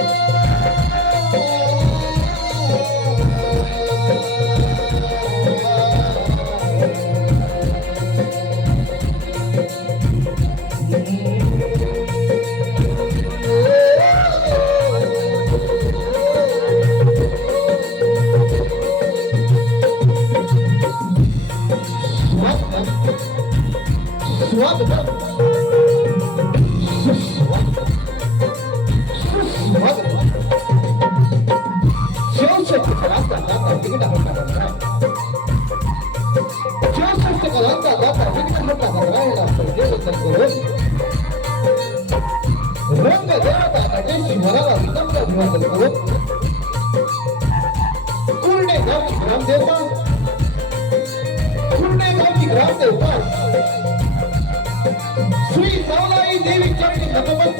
श्री नवलाई देवी चरणी नमस्कार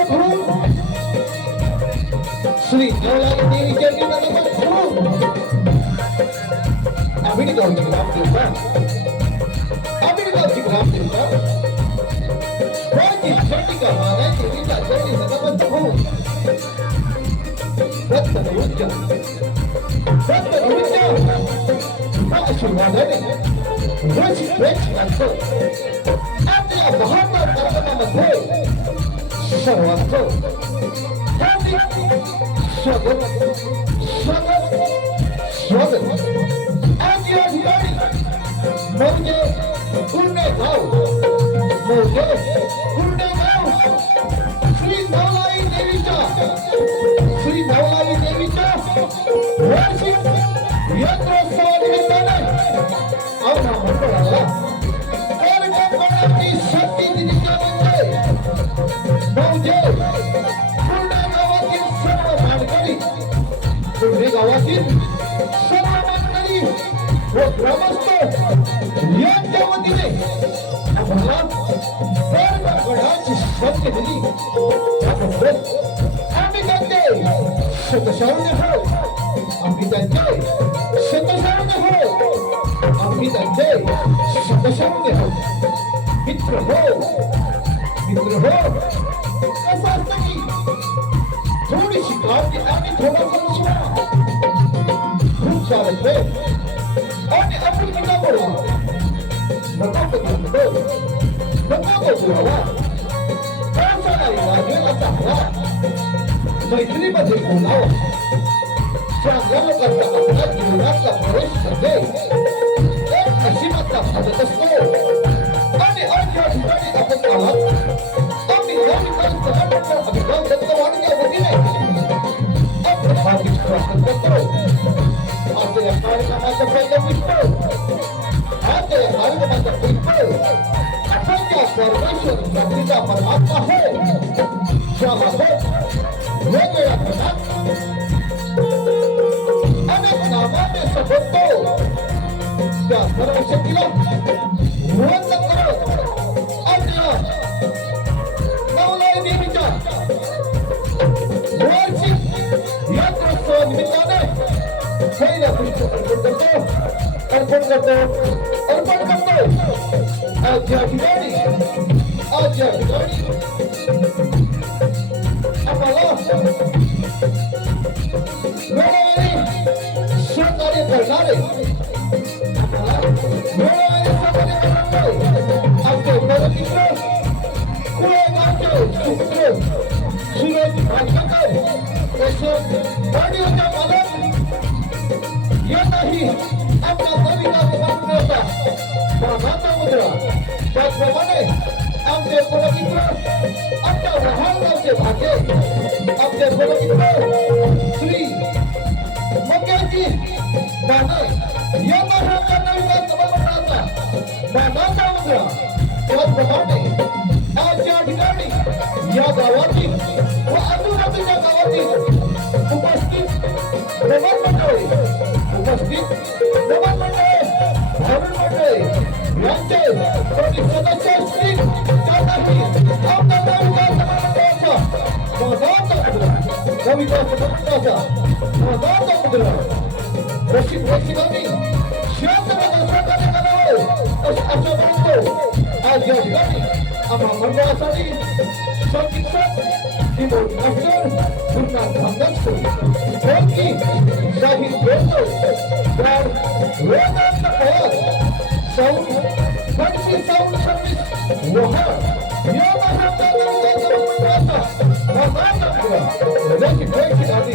आम्ही गावची ग्रामदेवता कोणती चंडिका माता देवीच्या चरणी नमस्कार आशीर्वादाने आपल्या महात्मा कार्यक्रमामध्ये सर्वांचं स्वागत स्वागत स्वागत आज या ठिकाणी म्हणजे गुंडेगाव श्री नवलाई देवीच्या वार्षिक यात्रोत्सवानिमित्ताने आम्हा मंडळाला कार्यक्रम करण्याची संधी दिली म्हणजे गावातील सर्व मानकरी व ग्रामस्थ यांच्या वतीने आम्हाला गडाची संधी दिली आम्ही त्यांचे शतशरण हो आम्ही त्यांचे शतशरण हो आम्ही त्यांचे शतशरण हो मित्र हो कसं असतं की थोडीशी काळजी आणि थोडा खूप सारं प्रेम आणि आपुलकीच्यामुळे नको पुरावा वाजवेला चांगला मैत्रीमध्ये बोलावा चांगल्या लोकांचा आपल्या जीवनाचा प्रवेश करते एक नशिबाचा भाजत असतो आणि अशा ठिकाणी आपण आलात आम्ही या ठिकाणी अभिमान दत्तवाडीच्या वतीने आपण हार्दिक स्वागत करतो आज या कार्यक्रमाचा पहिला पुष्प आज या कार्यक्रमाचा पुष्प अखंड परमेश्वर शक्तीचा परमात्मा आहे ज्यामध्ये वेगवेगळ्या प्रकार अनेक नामाने संबोधतो त्या सर्व शक्तीला वंदन करत आपल्या नवलाई देवीच्या वार्षिक यात्रोत्सव निमित्ताने पहिला पुष्प अर्पण करतो आज या ठिकाणी आम्हाला वेळोवेळी सहकार्य करणारे आमचे परमित्र कुळेगावचे सुपुत्र सुरेश भाटकर तसेच वाडीच्या मालक यांनाही आपला कविता समर्पणाचा मानाचा मुद्रा त्याचप्रमाणे आमचे परमित्र आमच्या वहाळगावचे भाचे आमचे परमित्र श्री मंगेशजी माने यांना आमच्या कविता समर्पणाचा मानाचा मुद्रा त्याचप्रमाणे आज या ठिकाणी या गावातील व आजूबाजूच्या गावातील उपस्थित प्रमुख मंडळी भावना मंडळी यांचे प्रमुख सदस्य असतील त्यांनाही आमच्या कविता समर्पणाचा मानाचा मुद्रा रसिकांनी शांतपणे सहकार्य करावे असं म्हणतो आज या ठिकाणी आम्हा मंडळासाठी संगीत पुन्हा धांगसतो कोणती शाही बोलतो तर वेदांत पवार सौर 25 सौर 26 वहा या महाराष्ट्राचा त्याची पैकी झाली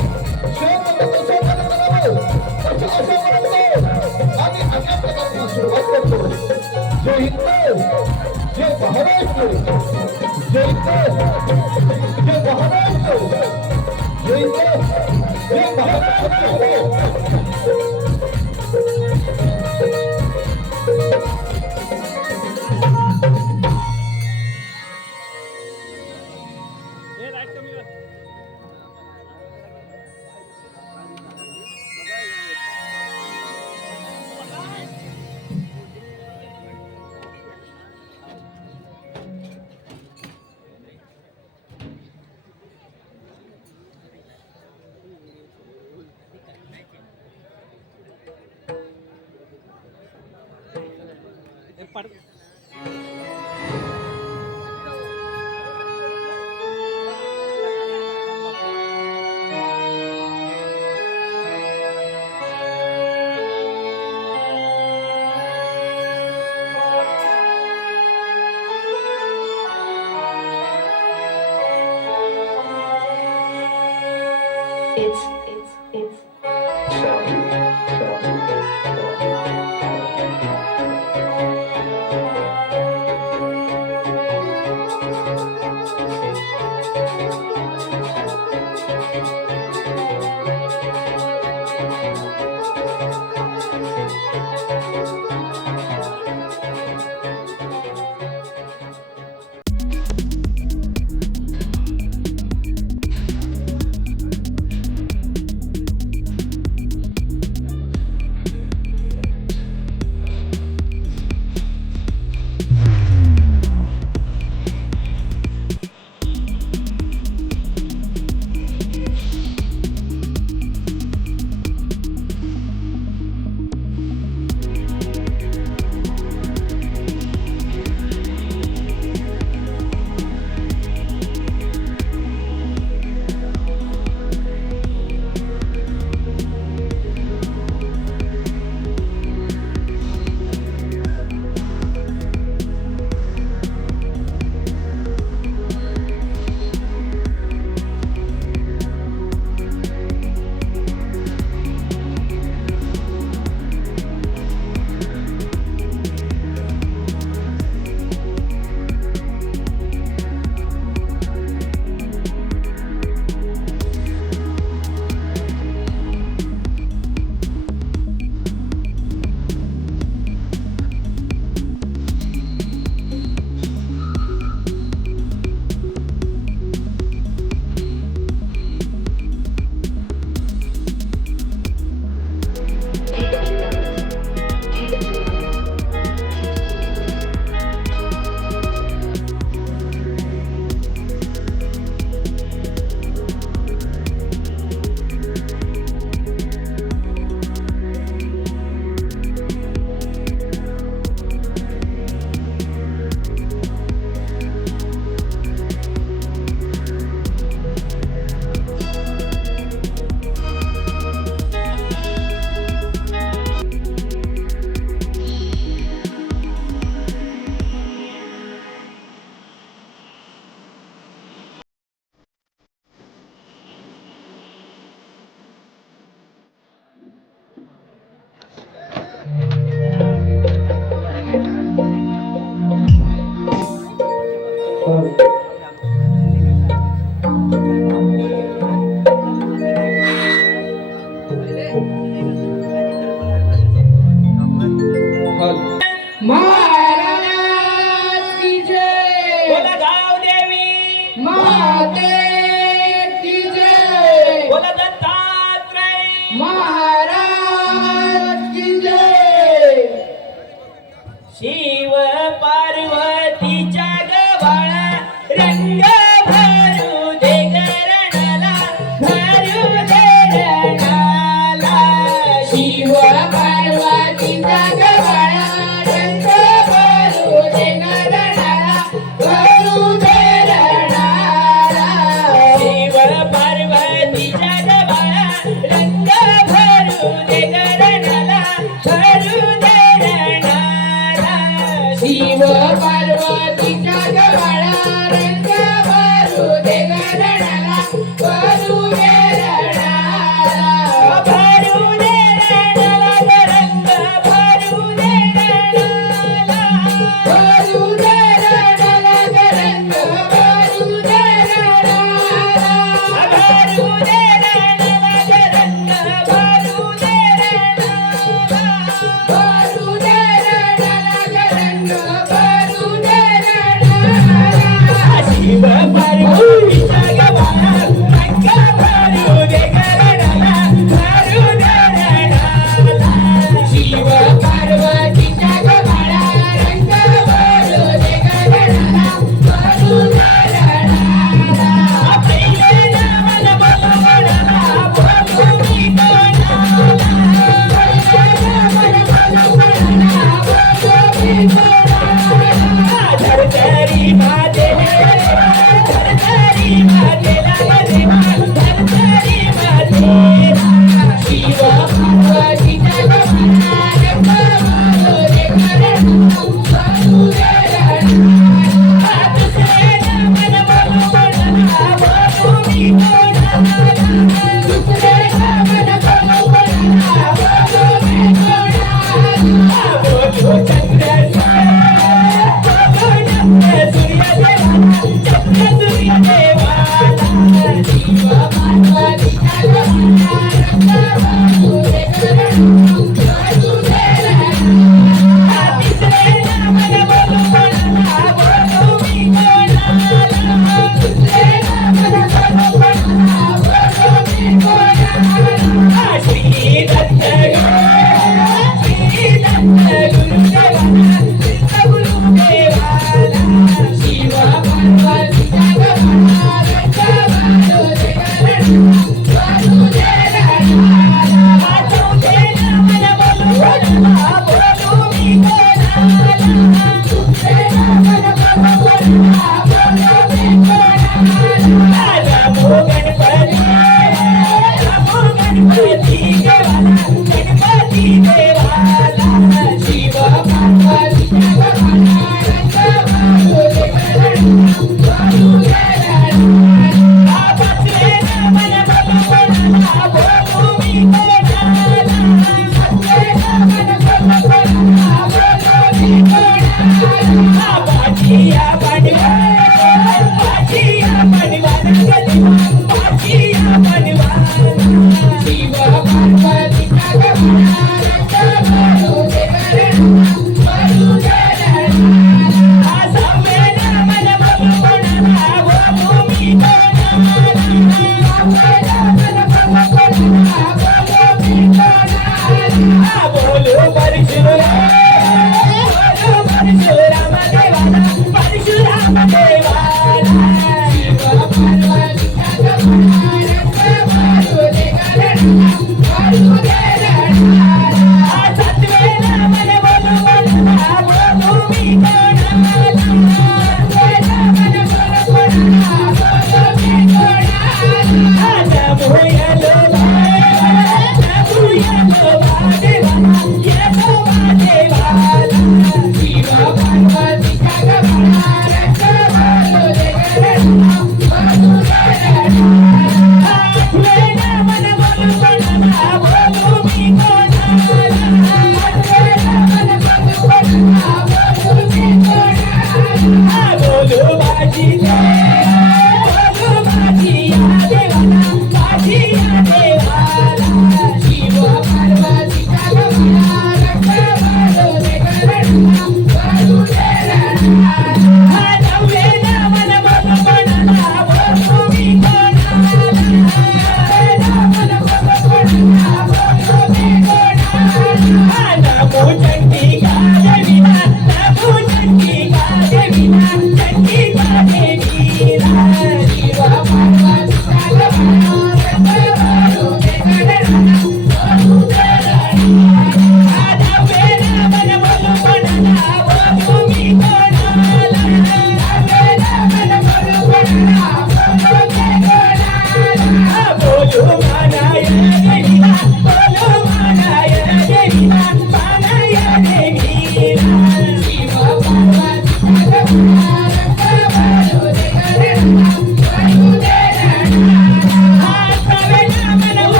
आणि अशा प्रकारची सुरुवात करतो जे हिंद जे महाराष्ट्र जे हिंद जे महाराष्ट्र जे हिंद जे महाराष्ट्र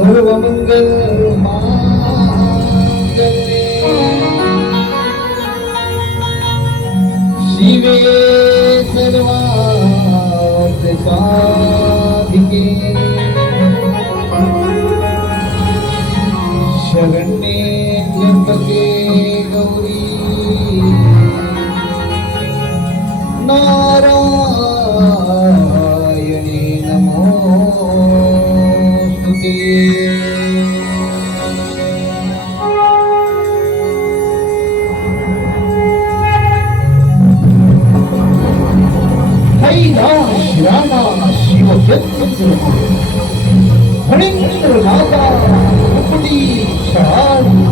सर्वमंगल मांगल्ये शिवे सर्वार्थ साधिके शरण्ये त्र्यंबके गौरी नारायणे नमोस्तुते रामा शिव हरिंद्र नाथा मुकुटी शहारी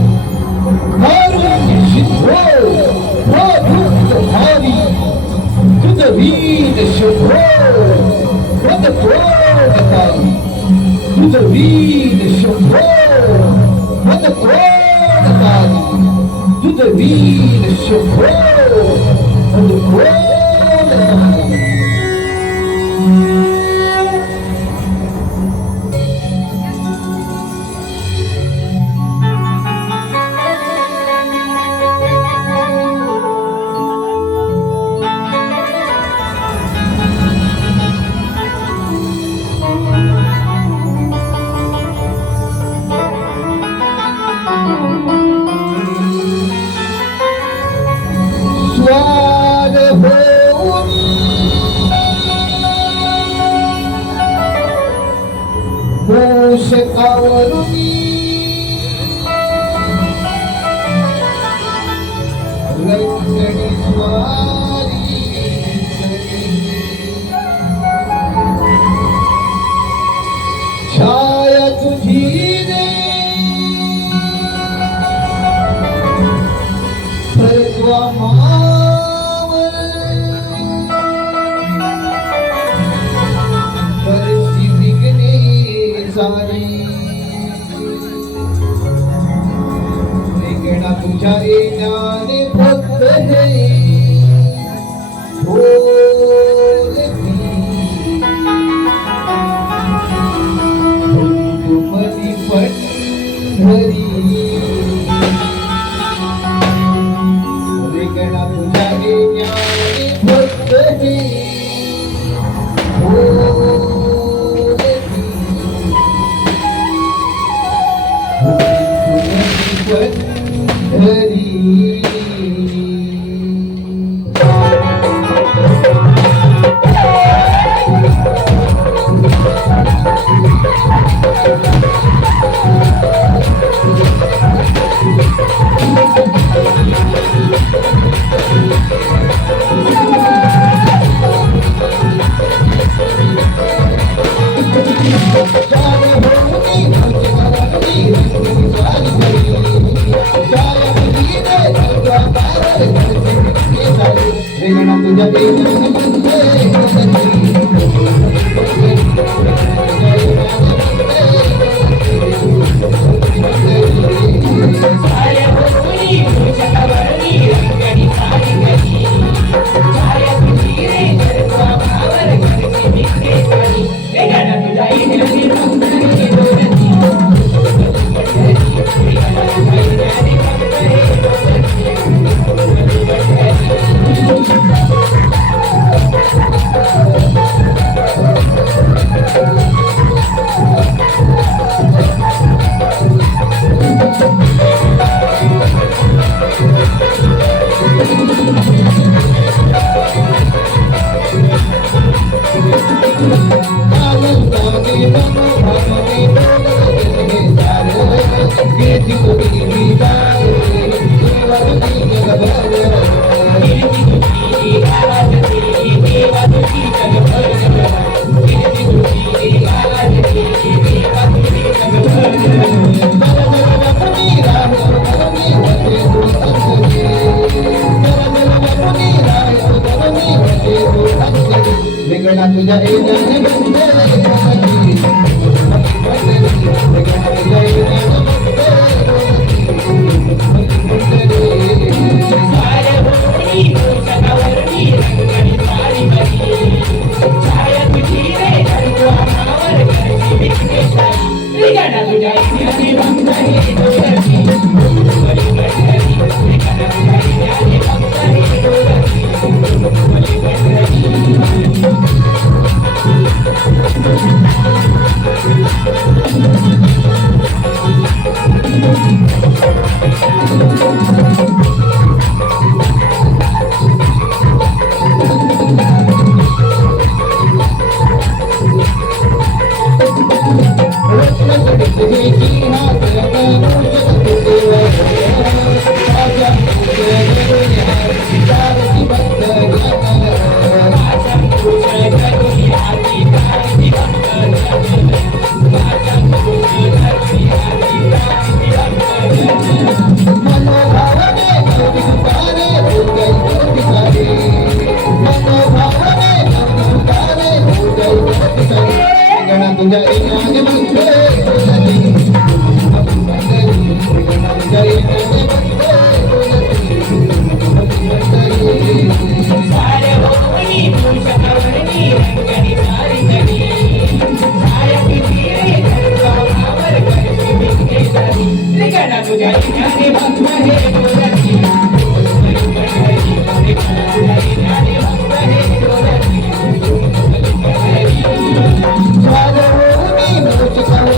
कारुण्य सिद्धो भाभूत भावी तुझ वीर शुभो वद क्रोधकारी तुझ वीर शुभो वद क्रोधकारी तुझ वीर शुभो वद क्रोधकारी पोषकावरुनी रंगणी स्वारी छाया तुझी रे परत्वा मावर सारी रेंगणा तुझ्या येण्याने फक्त हे ढोलकी घुमती पंढरी रेंगणा तुझ्या येण्याने फक्त हे Thank you.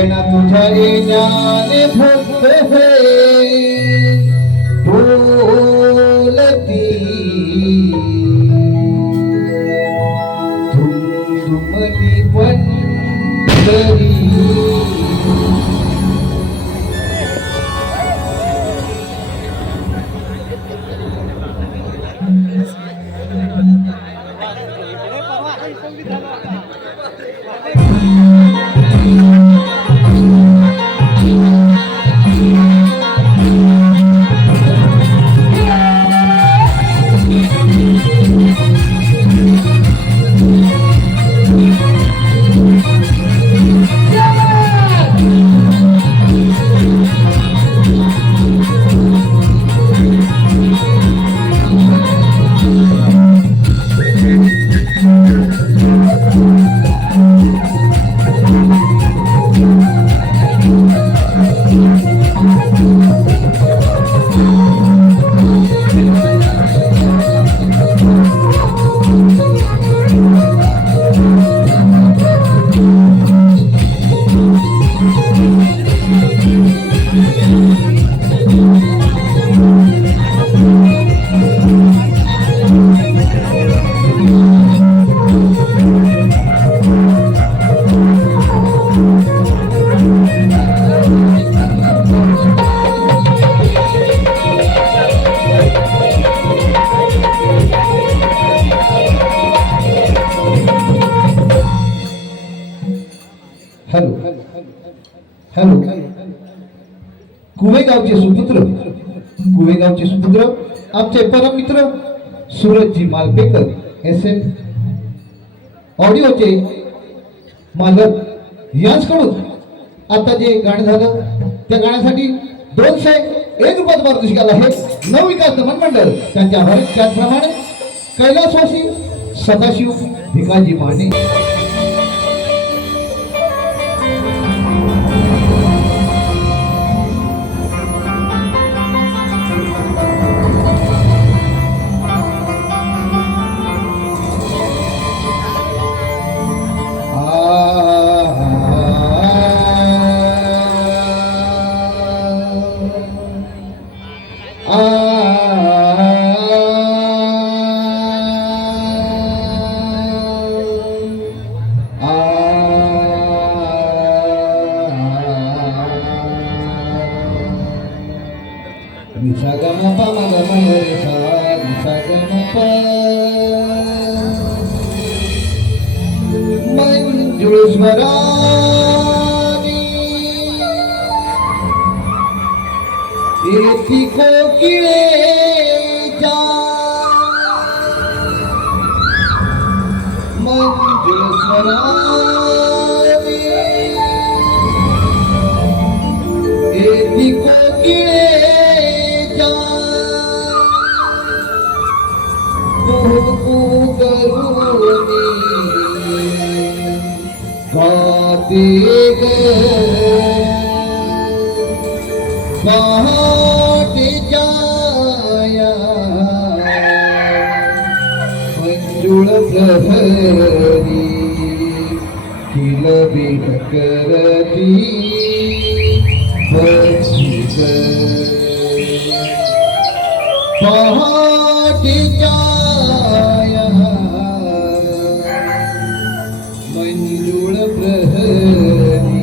नयना तुझ्या येण्याने फक्त हे बोलती धुमधुमली पंढरी हॅलो हॅलो कुवेगावचे सुपुत्र आमचे परम मित्र सूरजजी मालपेकर SM ऑडिओचे मालक यांच्याकडून आता जे गाणं झालं त्या गाण्यासाठी 201 रुपयात पारितोषिक आलं आहे नवविकास दमन मंडळ त्यांच्या आभार त्याचप्रमाणे कैलासवासी सदाशिव भिकाजी माने एती कोकिळेच्या मंजुळ स्वराने एती कोकिळेच्या कुहू करूनी गाते ग मंजुळ प्रहरी किल करती पहाटेच्या मंजुळ प्रहरी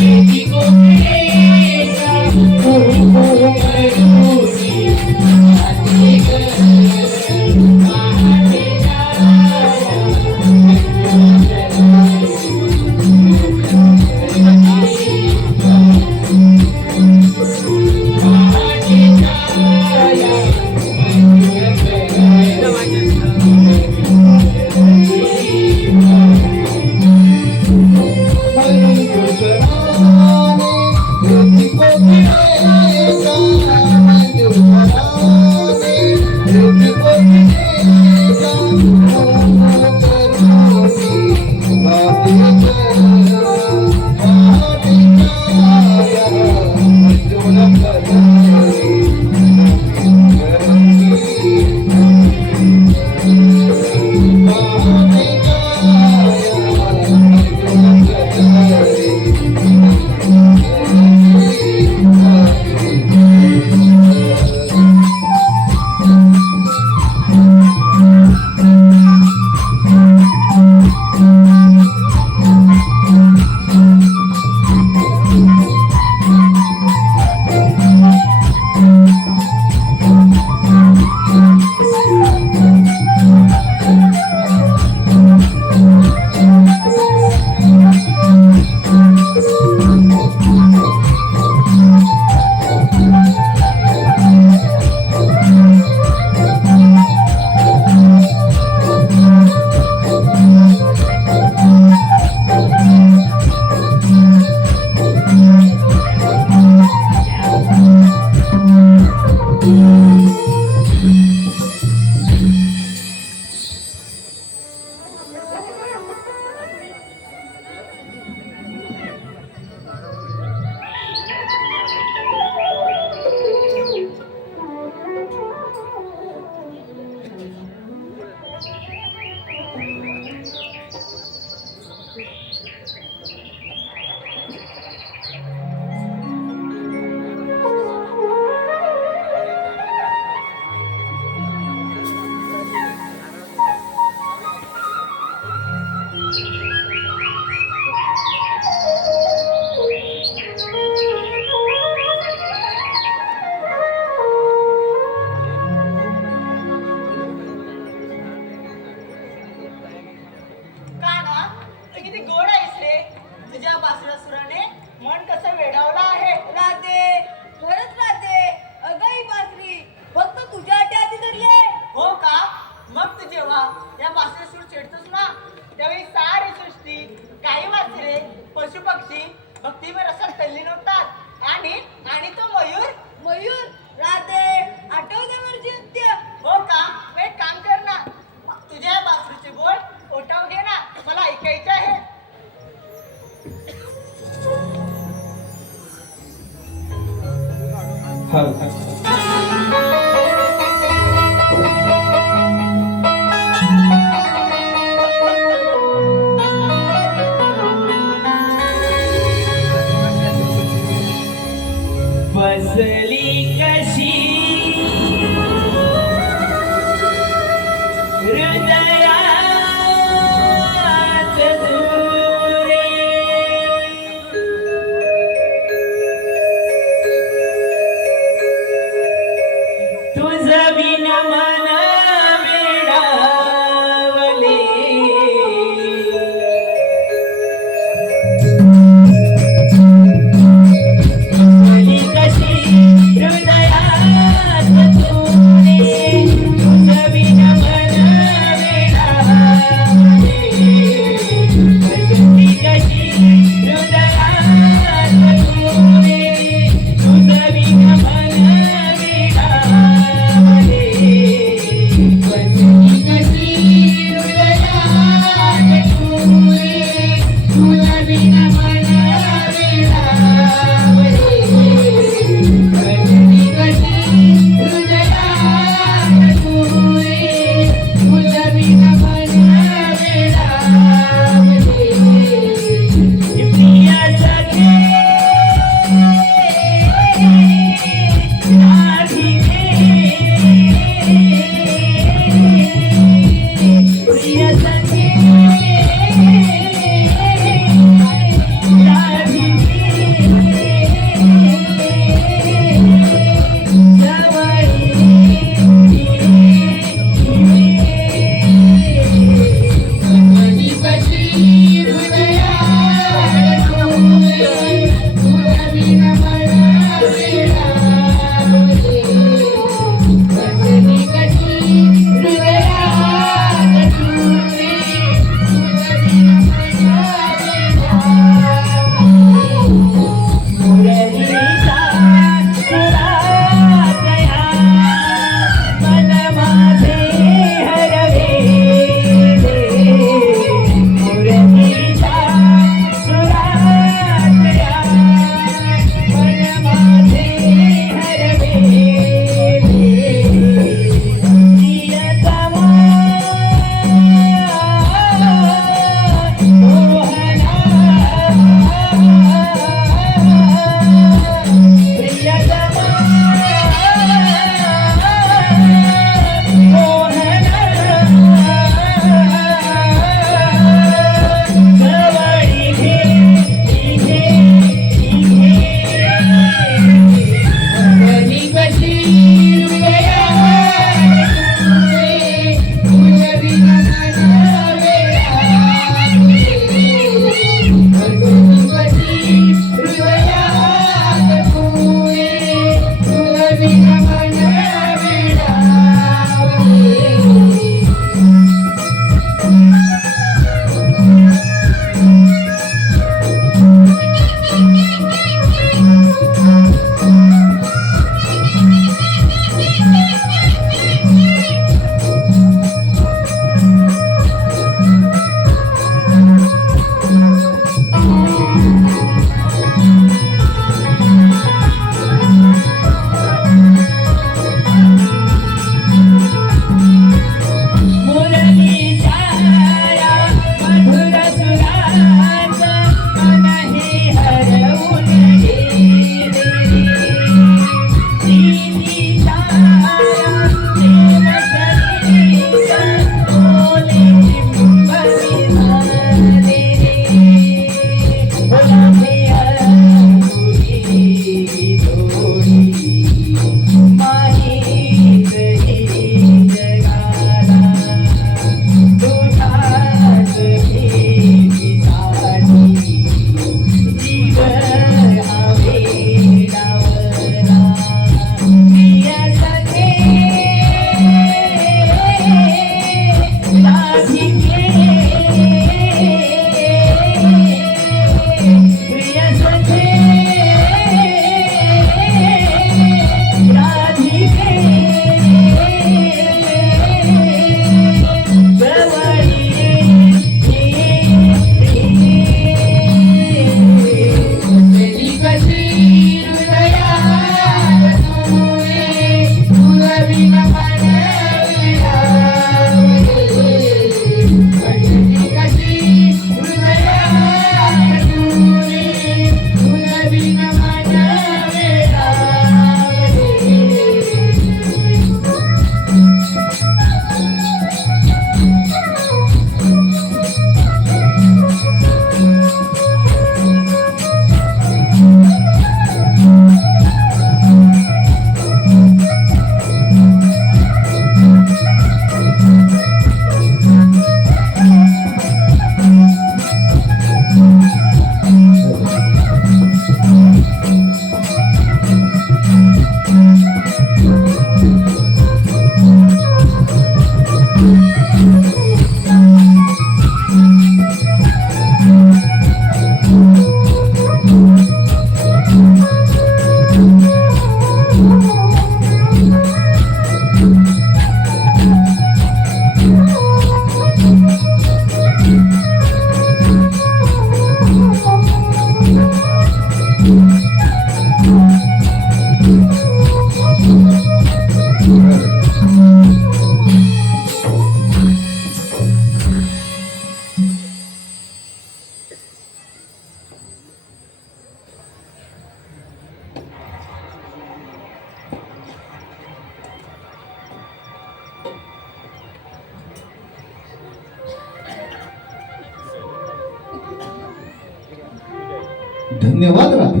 धन्यवाद राधे,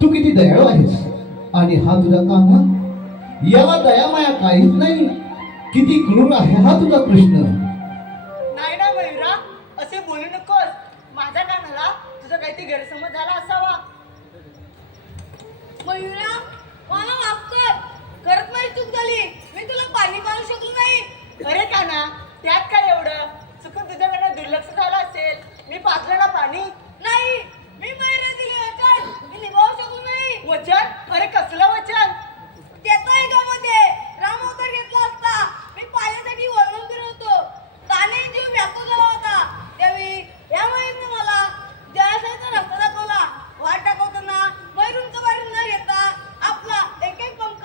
तू किती दयाळू आहेस. आणि हा तुझा कान्हा, याला दयामाया काहीच नाही. किती क्रूर आहे हा तुझा कृष्ण. नाही ना मयुरा, असे बोलू नकोस. माझ्या कानाला तुझा काहीतरी गैरसमज झाला असावा. मयुरा, मला माफ कर. खरंच माझी चूक झाली. मी तुला पाणी पाजू शकलो नाही. अरे काना, त्यात काय एवढं? चुकून तुझ्याकडनं दुर्लक्ष झालं असेल. मी पाजलं ना पाणी. नाही, मी मयुरा दिले वचन मी निभावू शकलो नाही. वचन? अरे कसलं वचन? त्याचा युगामध्ये राम अवतार घेतला असता. मी पाण्यासाठी वळवून फिरत होतो. ताने जीव व्याकुळ झाला होता. त्यावेळी या मयूरने मला जलाशयाचा रस्ता दाखवला. वाट दाखवताना मयूरचं बारी न घेता आपला एक एक पंख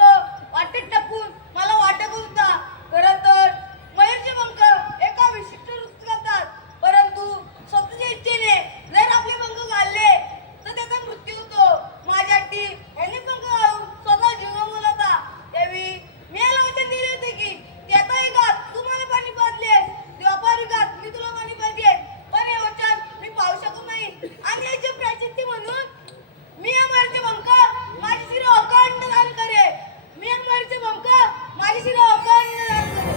वाटेत टाकून मला वाट दाखवत होता. खरं तर मयूरचे पंख एका विशिष्ट वृत्त करतात, परंतु स्वतःच्या इच्छेने जर आपले पंख घालले तर त्याचा मृत्यू होतो. माझ्यासाठी यांनी पंख घालून स्वतः जीव गमावला होता. त्यावेळी मी याला वचन दिले होते की त्याचा युगात तू मला पाणी पाजलेस, द्वापार युगात मी तुला पाणी पाजले. पण हे वचन मी पाहू शकत नाही. आणि याचे प्रायश्चित्त म्हणून मी या मयूरचे पंख माझी शिर अखंड दान करे. मी या मयूरचे पंख माझी शिर अखंड दान करे.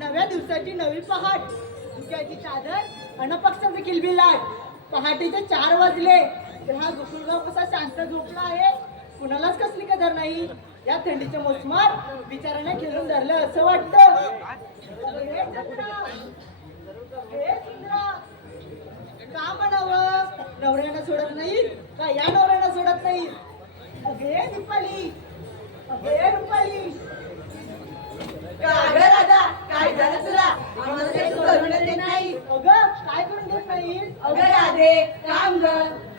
नव्या दिवसाची नवी पहाट, धुक्याची चादर अन पक्ष्यांचे किलबिलाट. पहाटेचे 4 वाजले तर हा गोकुळगाव कसा शांत झोपला आहे. कुणालाच कसली कदर नाही. या थंडीच्या मोसमात बिचाराने खेळून धरलं असं वाटतं. हे चंद्रा, हे सुंदरा, का म्हणावं? नवऱ्यानं सोडत नाही का या नवऱ्यानं सोडत नाही. अगे दीपाली, अगे रुपाली. अगं दादा, काय झालं तुला? आम्हाला काही करून देत नाही. अगं काय करून देत नाही? अगं राधे, काम ग.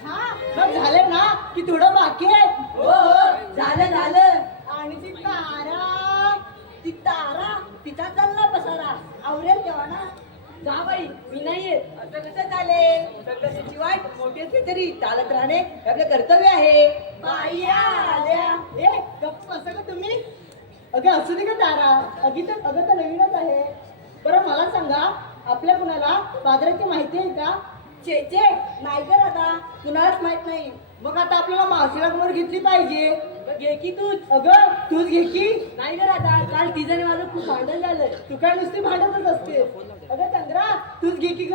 हा मग झालं ना की थोडं बाकी आहे. हो हो, झालं झालं. आणि ती तारा तिचा चालला पसारा आवरेल तेव्हा ना. जा बाई, मी नाही येत. असं कसं चालेल? कशाची वाट मोठी असली तरी चालत राहणे हे आपले कर्तव्य आहे. बाई आल्या. ए गप्प असं का तुम्ही? अगं असू दे का तारा, अगं तर नवीनच आहे. बरं मला सांगा, आपल्या कुणाला बाजाराची माहिती आहे का? चे नाही कर आता, कुणालाच माहित नाही. मग आता आपल्याला मावशीला समोर घेतली पाहिजे. घे की तूच. अगं तूच घे की. नाही कर आता, काल तिचं माझं खूप भांडण झालं. तू काय नुसती भांडतच असते. अगं चंद्रा तूच घे की ग.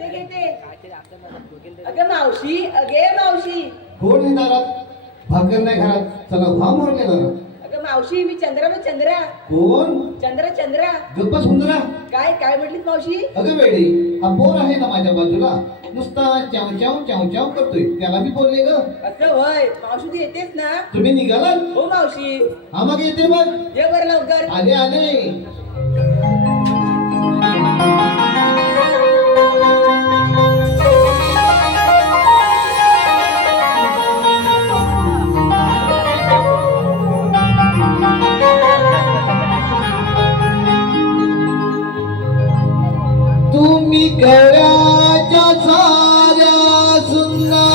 घेते. अगं मावशी, अगे मावशी. कोण आहे दारात? भाकर नाही घरात, चला व्हा मोरले दारात. अगं मावशी, मी चंद्रा. कोण? चंद्रा. गप्पा सुंदरा. काय म्हटलीस मावशी? अगं वेडी, हा पोर आहे ना माझ्या बाजूला, नुसता चाव चाव चाव चाव करतोय, त्याला मी बोलले ग. असं होय, मावशी तू येतेस ना? तुम्ही निघालात? हो मावशी. हा मग येते मग. ये बरं लवकर. आले. तुम्ही गळ्याच्या साऱ्या सुंदर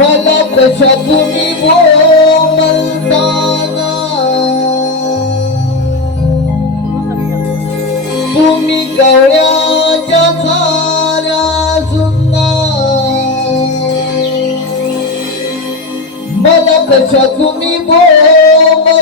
मला कशा तुम्ही बोलताना, तुम्ही गळ्याच्या साऱ्या सुंदर मला कशा तुम्ही बोलताना.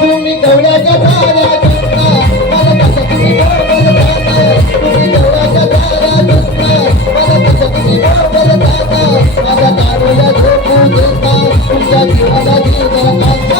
तुम्ही गवळ्याच्या धाऱ्या दुसना मला कसं तुम्ही बोलताना, तुम्ही गवळ्याच्या धाऱ्या दुसना मला कसं तुम्ही बोलताना, माझ्या दारूला झोपू देता, तुमच्या जीवाला जीवन आता.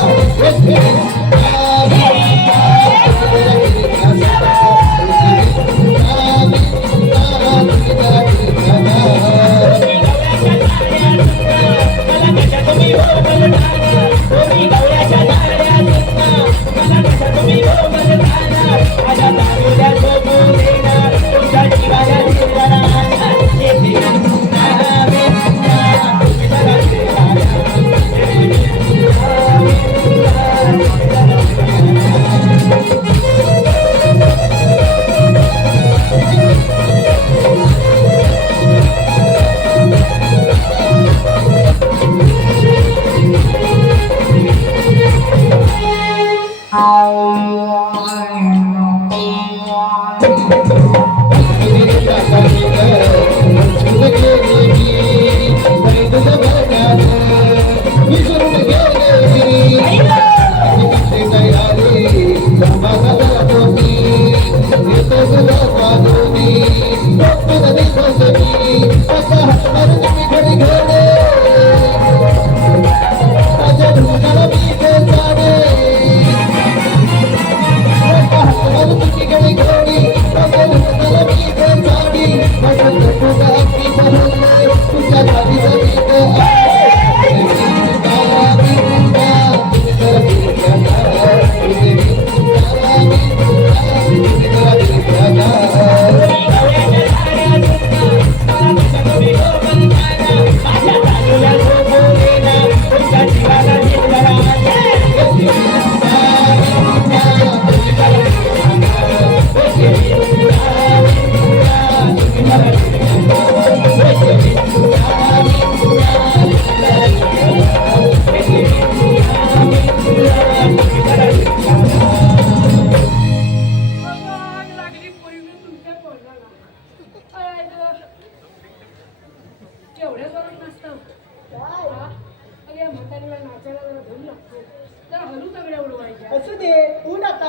असू दे, उठ आता.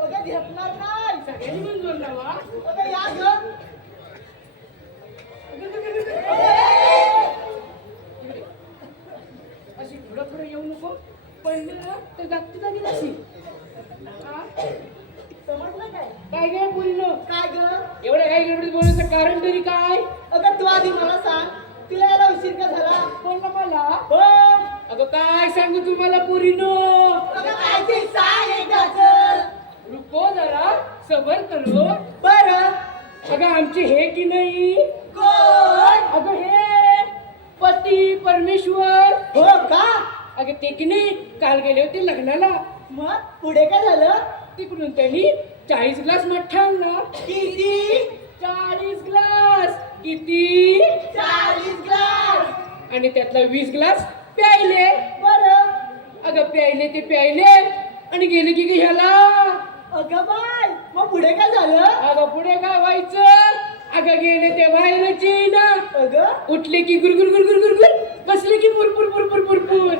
अगं झेपणार नाही. सगळ्यांनी पण जोर लावा. अगं या ग. अशी थोडं येऊ नको. पडलं ना तर जागती जागी नशी. समजलं काय? काय काय बोलणं? काय ग? एवढ्या काय गडबडीत बोलण्याचं कारण तरी काय? अगं तू आधी मला सांग, तुला यायला उशीर का झाला? बोल मला. हो. अगं काय सांगू तुम्हाला पोरीनो? अगं काय ते सांग एकदाच. रुको जरा, सबर करो. बरं. अगं आमचे हे की नाही कोण? अगं ते की नाही काल गेले होते लग्नाला. मग पुढे काय झालं? तिकडून त्यांनी 40 ग्लास मठ्ठा आणला. किती? 40 ग्लास. किती? 40 ग्लास. आणि त्यातला 20 ग्लास प्यायले. बरं. अगं प्यायले ते प्यायले आणि गेले की ह्याला. अगं बाय, मग पुढे काय झालं? अगं पुढे काय व्हायचं? अगं गेले ते बाहेरच येईना. अगं उठले की गुरगुर गुरगुर गुरगुर, बसले की पुरपुर पुरपुर पुरपुर.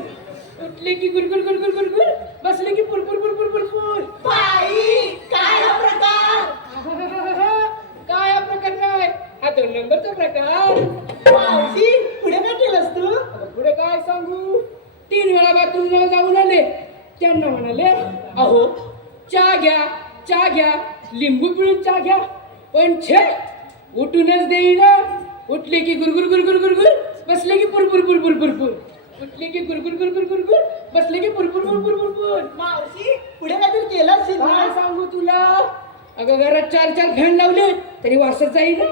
उठले की गुरगुर गुरगुर गुरगुर, बसले की पुरपुर पुरपुर पुरपुर. बाई, काय हा प्रकार? काय हा प्रकार काय? हा 2 नंबरचा प्रकार. मावशी, पुढे काय केलंस तू? आता पुढे काय सांगू? 3 वेळा बाथरूमला जाऊन आले. त्यांना म्हणाले, अहो चहा घ्या, चहा घ्या, लिंबू पिळून चहा घ्या. पण छे, उठूनच देईना. उठले की गुरगुर गुरगुर गुरगुर, बसले की पुरपुर पुरपुर पुरपुर. उठले की गुरगुर गुरगुर गुरगुर, बसले की पुरपुर पुरपुर पुरपुर. मावशी, पुढे काहीतरी केलं असेल काय ना? सांगू तुला? अगं घरात 4 फॅन लावले तरी वासच जाईना.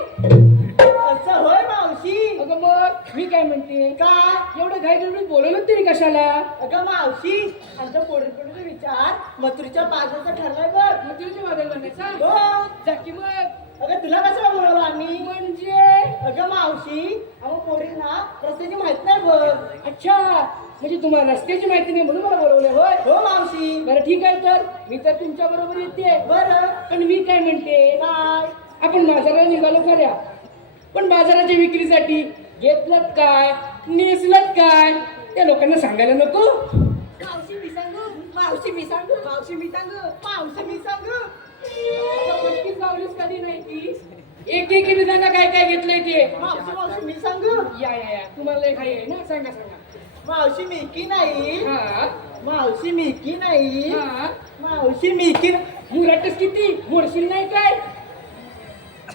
असं होय मावशी? अगं मग मी काय म्हणते, काय? एवढं घाई गडबडीत बोलवलं तरी कशाला? अगं मावशी, आमचा पोडीचा विचार मथुरीच्या पाजाचा ठरलाय बघ. मग तुझ्या वादळ बनायचा हो. जा की मग. अगं तुला कसं बोलवलं आम्ही? म्हणजे अगं मावशी, अहो पोरींना रस्त्याची माहित नाही बघ. अच्छा, म्हणजे तुम्हाला रस्त्याची माहिती नाही म्हणून मला बोलवलं होय. हो मावशी. बरं ठीक आहे, तर मी तर तुमच्या बरोबर येते. बरं. पण मी काय म्हणते, काय? आपण बाजाराला निघालो खऱ्या, पण बाजाराच्या विक्रीसाठी घेतलं काय, नेसलं काय, त्या लोकांना सांगायला नको. मावशी मी सांगू? मावशी मी सांगू? मावशी मी सांगू? मावशी मी सांगू? आता पटकीच गावलीच कधी नाही ती. एक सांगा काय काय घेतलंय ते. मावशी मावशी मी सांगू? या तुम्हाला एक आहे ना, सांगा सांगा. मावशी मिकी नाही. हा मावशी मिकी नाही. हा, मावशी मिकी. मुराटच किती मोडशील नाही काय?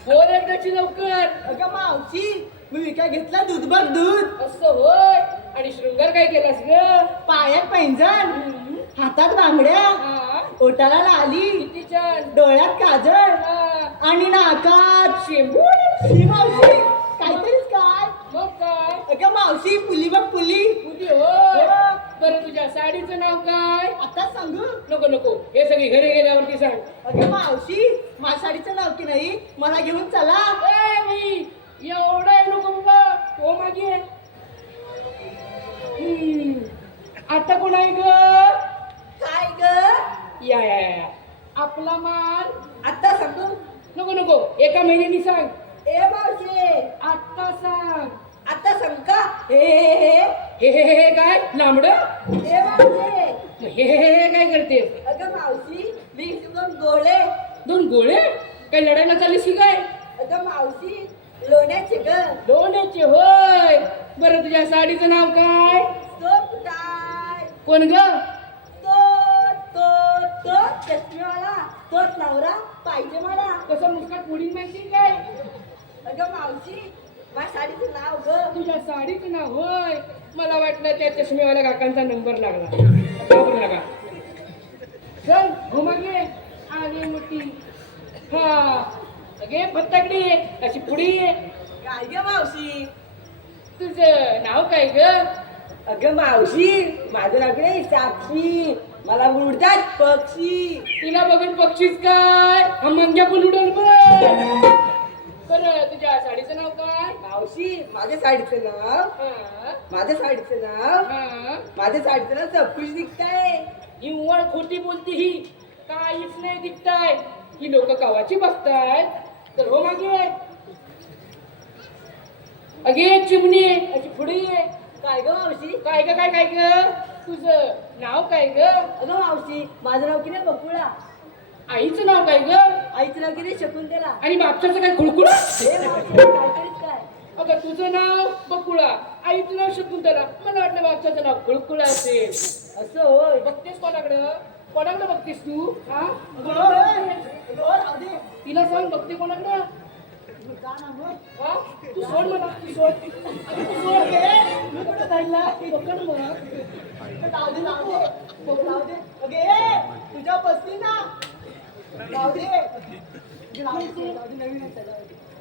बोल एकदाची लवकर. अगं मावशी, मी विकाय घेतला दूध बघ दूध. असं होय. आणि शृंगार काय केलास ग? पायात पैंजण, हातात बांगड्या, हा, ओठाला लाली, किती छान. डोळ्यात काजळ हा, आणि नाकात शेंबू. शी मावशी, काहीतरीच काय? मग काय? अगं मावशी, पुली बघ पुली. तुझी होय. बरं तुझ्या साडीचं नाव काय? आता सांगू? नको नको, हे सगळी घरी गेल्यावरती सांग. अगं मावशी, माझ्या साडीचं नाव की नाही, मला घेऊन चला. ए बाई, एवढं आहे नको बाबा, हो मागे. आता कोण आहे ग? काय ग? या आपला माल. आता सांगू? नको नको, एका महिन्यानी सांग. ए मावशी, आता सांग. आता सांग का? हे हे काय लांबड? ए मावशी, हे काय करते? अगं मावशी, मी दोन गोळे. 2 गोळे? काय लढायला चाललीस की काय? अगं मावशी, लोण्याचे ग. लोण्याचे होय. बरं तुझ्या साडीचं नाव काय? तो कुठाय? कोण ग? तो चष्मेवाला, तोच नवरा पाहिजे मला. कसं मुस्काट पुढील माहिती काय? अगं मावशी, माझ्या साडीचं नाव ग. तुझ्या साडीचं नाव होय. मला वाटलं त्या चष्मेवाल्या काकांचा नंबर लागला. बरोबर लागा. चल हो मागे आली मोठी. हा अगे फत्ताकडी अशी पुढे ये. काय ग मावशी? तुझं नाव काय ग? अगं मावशी, माझं नाव नाही साक्षी. मला उडतात पक्षी. तिला बघून पक्षीच काय, हा मंग्या पण उडल बरं. तुझ्या साडीचं नाव काय? मावशी, माझ्या साडीचं नाव, हा माझ्या साडीचं नाव, हा, माझ्या साडीचं नाव सबकुछ दिखताय. निव्वळ खोटी बोलते ही. काहीच नाही दिसताय. ही लोक कवाची बघतायत. तर हो मागे अगे चिमणी अशी पुढे ये. काय ग मावशी? काय ग काय काय ग? तुझं नाव काय ग? अगं मावशी, माझं नाव की नाही बकुळा. आईचं नाव काय ग? आईचं नाव की नाही शकुंतला. आणि बापच्याचं काय खुळखुळ? हे मावशी, काहीतरीच काय? अगं तुझं नाव बकुळा, आईचं नाव शकुंतला. मला वाटलं बापच्याचं नाव खुळखुळ असेल. असं होय. बघतेस कोणाकडं? कोणाकडं बघतेस तू? हा होय. तिला सांग बघते कोणाकडं? हा? तू सोड मला, तू सोड. अगं तू सोड रे. मी कुठं जायला? पकड मग. तुझ्या बसली ना.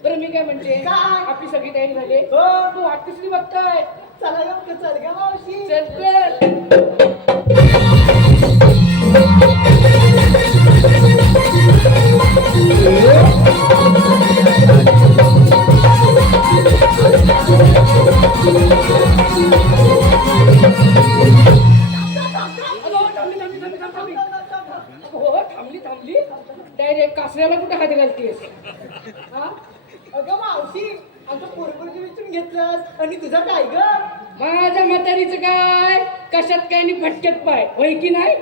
बरं मी काय म्हणते, काय? आपली सगळी तयारी झाली. हो. तू वाट कसली बघताय? चला ग चल ग मावशी चल थांबली डायरेक्ट कासऱ्याला कुठे हात घालतेस हा अगं मावशी आमचं पोरपोरची विचारून घेतलंस आणि तुझं काय ग माझ्या म्हातारीचं काय कशात काय आणि फटक्यात पाय होय की नाही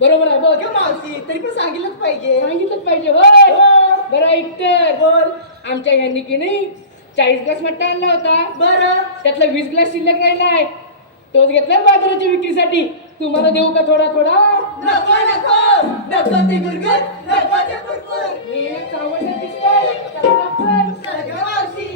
बरोबर आहे बघ अगं मावशी तरी पण सांगितलंच पाहिजे सांगितलंच पाहिजे होय हो. बरं ऐक तर बोल आमच्या ह्यांनी की नाही 40 ग्लास मट्टा आणला होता बरं त्यातला 20 ग्लास शिल्लक राहिलाय तोच घेतलाय बाजाराच्या विक्रीसाठी तुम्हाला देऊ का थोडा थोडा नको नको नको ते गुरगुर नको ते गुरगुर मी एक चावडलं दिसतंय चला आपण. चल ग मावशी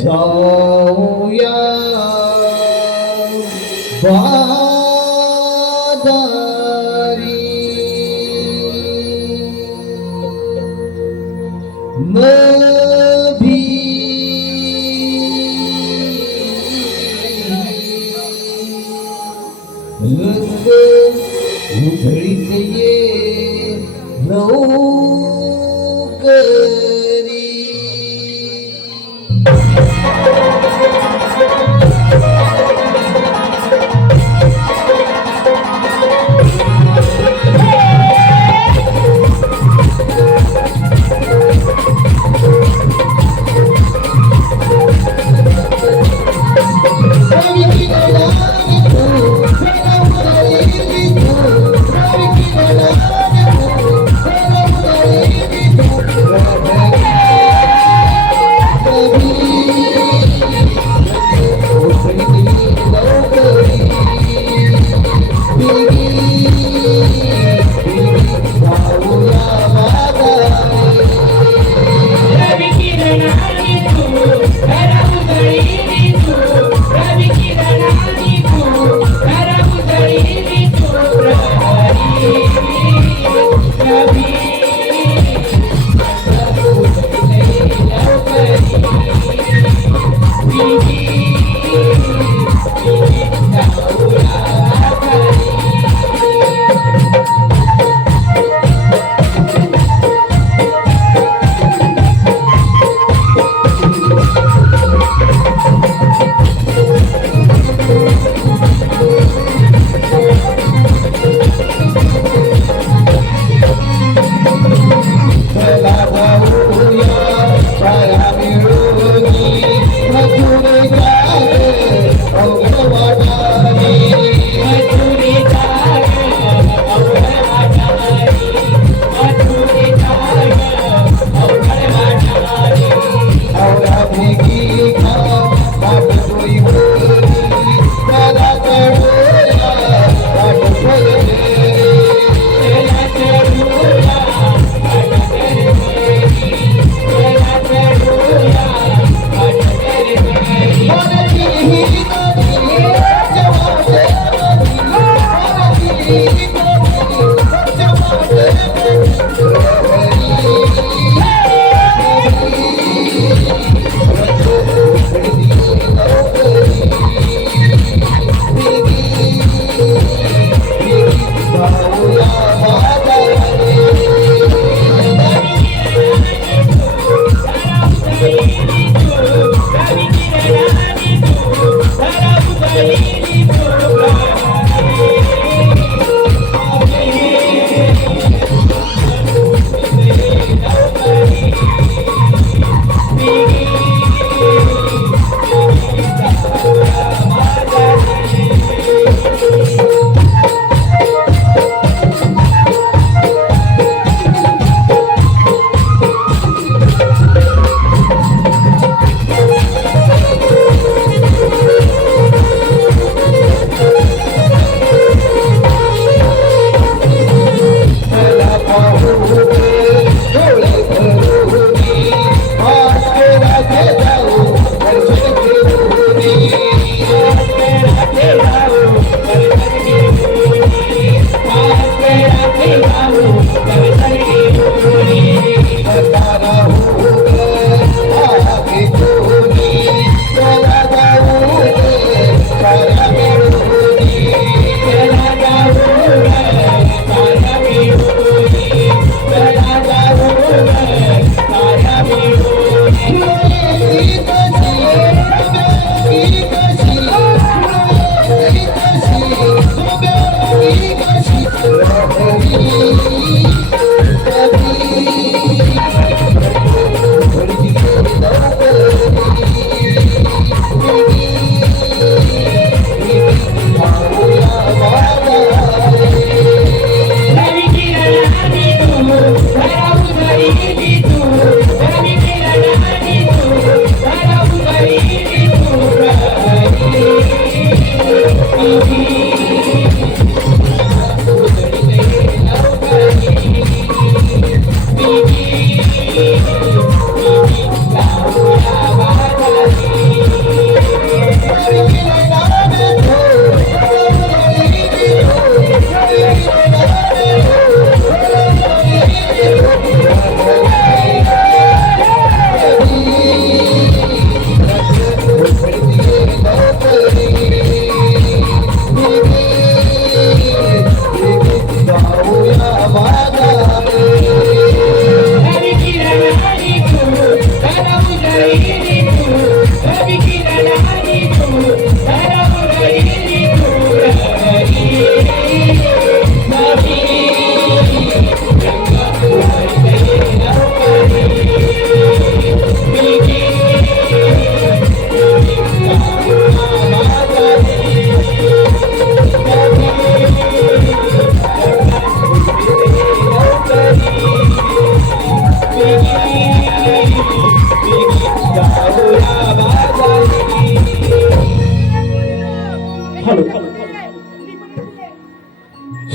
जाऊया बाजारी नभी रंग उधळीत ये नौकरी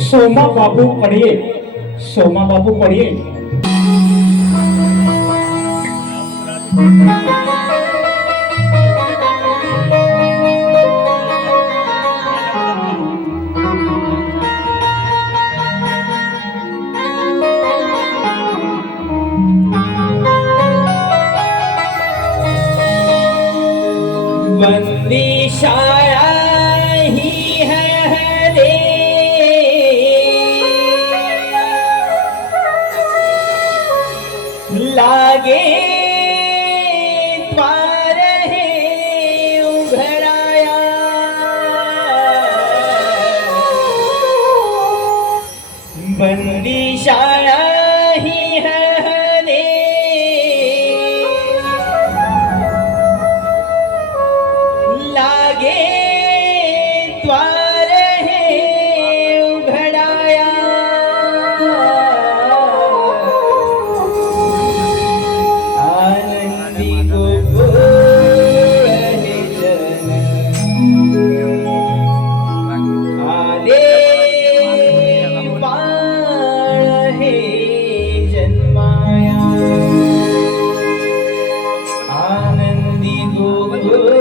सोमा बाबू पडिये, सोमा बाबू पडिये. बंदी शाळा ही है रे, लागे द्वार हे उघडाया, बंदी शाळा ही है रे, लागे द्वार हे उघडाया, आनंदी गोकुळ हे जन, आले बाळ हे जन्माया, आनंदी गोकुळ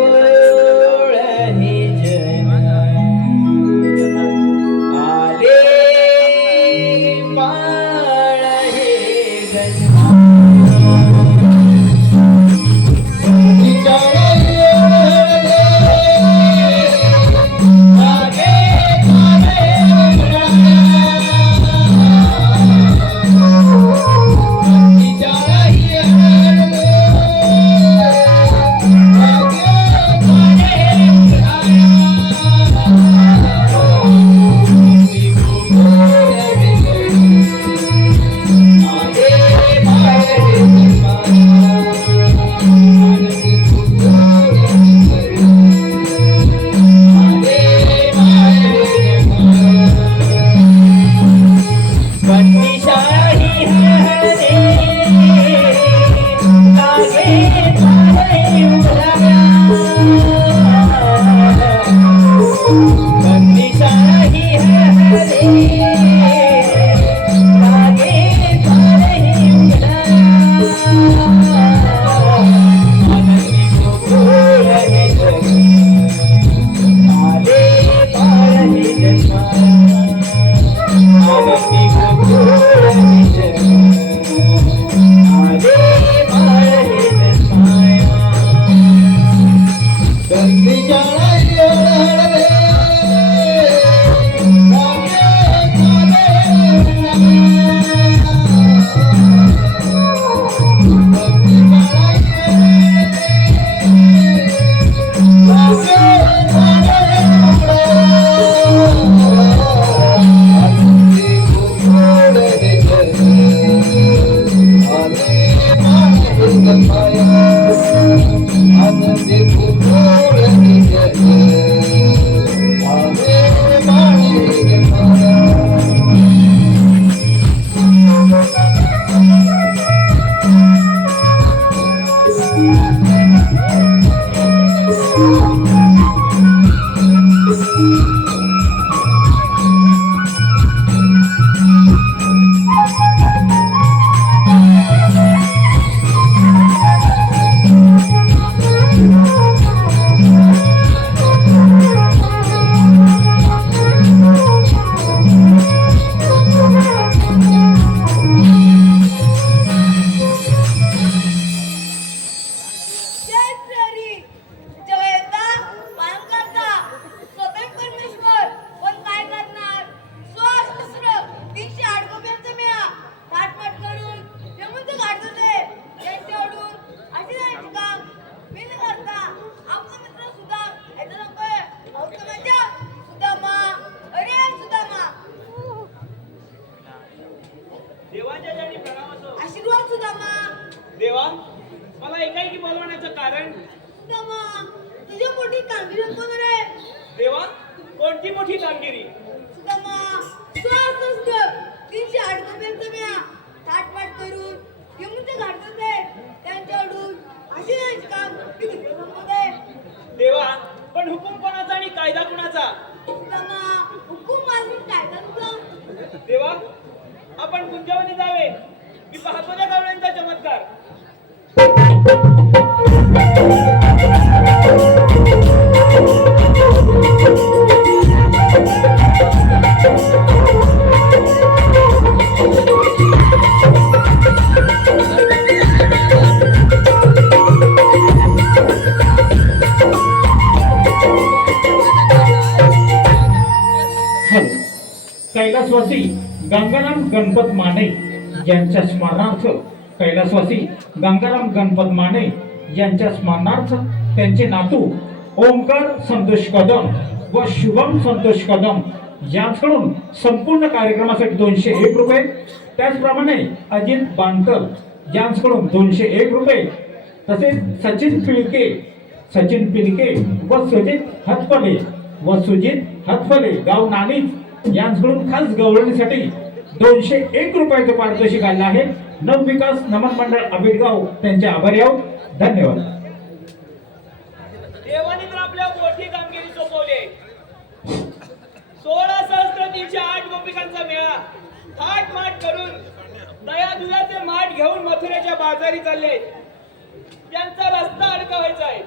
देवाच्या चरणी प्रणाम असो. आशीर्वाद सुदामा. देवा, मला एकाएकी बोलवण्याचं कारण. सुदामा, तुझी मोठी कामगिरी कोण रे? देवा, कोणती मोठी कामगिरी? सुदामा, स्वस्त 308 गोप्यांचा म्या थाटमाट करून यमुनेच्या घाटात आहे त्यांच्याकडून अशी जायची काम किती मध्ये. देवा, पण हुकूम कोणाचा आणि कायदा कुणाचा? सुदामा, हुकूम मारून कायदा तुझा. देवा, आपण कुंजवनी जावे. मी पाहतो त्या गवळ्यांचा चमत्कार. हॅलो. कैलासवासी गंगाराम गणपत माने यांच्या स्मरणार्थ कैलासवासी गंगाराम गणपत माने यांच्या स्मरणार्थ त्यांचे नातू ओंकार संतोष कदम व शुभम संतोष कदम यांच्याकडून संपूर्ण कार्यक्रमासाठी 201 रुपये, त्याचप्रमाणे अजित बांकर यांच्याकडून 201 रुपये, तसेच सचिन पिलके व सुजित हतफले गाव नाणीज यांच्याकडून खास गौरवणीसाठी 201 रुपयाचं पारितोषिक आलं आहे. नवविकास नमन मंडळ आबिडगाव त्यांचे आभारी आहोत. धन्यवाद. देवाने तर आपल्या मोठी कामगिरी सोपवली. 16,308 गोपिकांचा मेळा थाटमाट करून दया दुधाचे माठ घेऊन मथुरेच्या बाजारी चालले. त्यांचा रस्ता अडकवायचा आहे,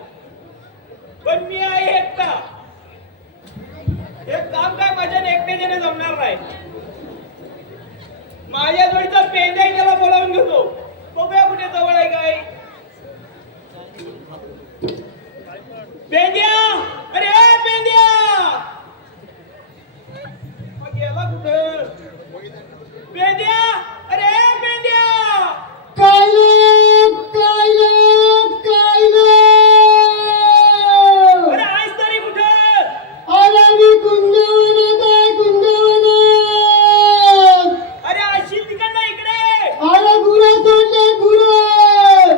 पण मी आहे एकटा. हे काम काय माझ्या एकट्याने जमणार नाही. माझ्या जोडीचा पेंद्या त्याला बोलावून घेतो. बघूया कुठे जवळ आहे काय. पेंद्या, अरे पेंद्या, गेला कुठं? पेंद्या, अरे पेंद्या, अरे आहेस तरी कुठं? अरे अशी तिकडनं इकडे.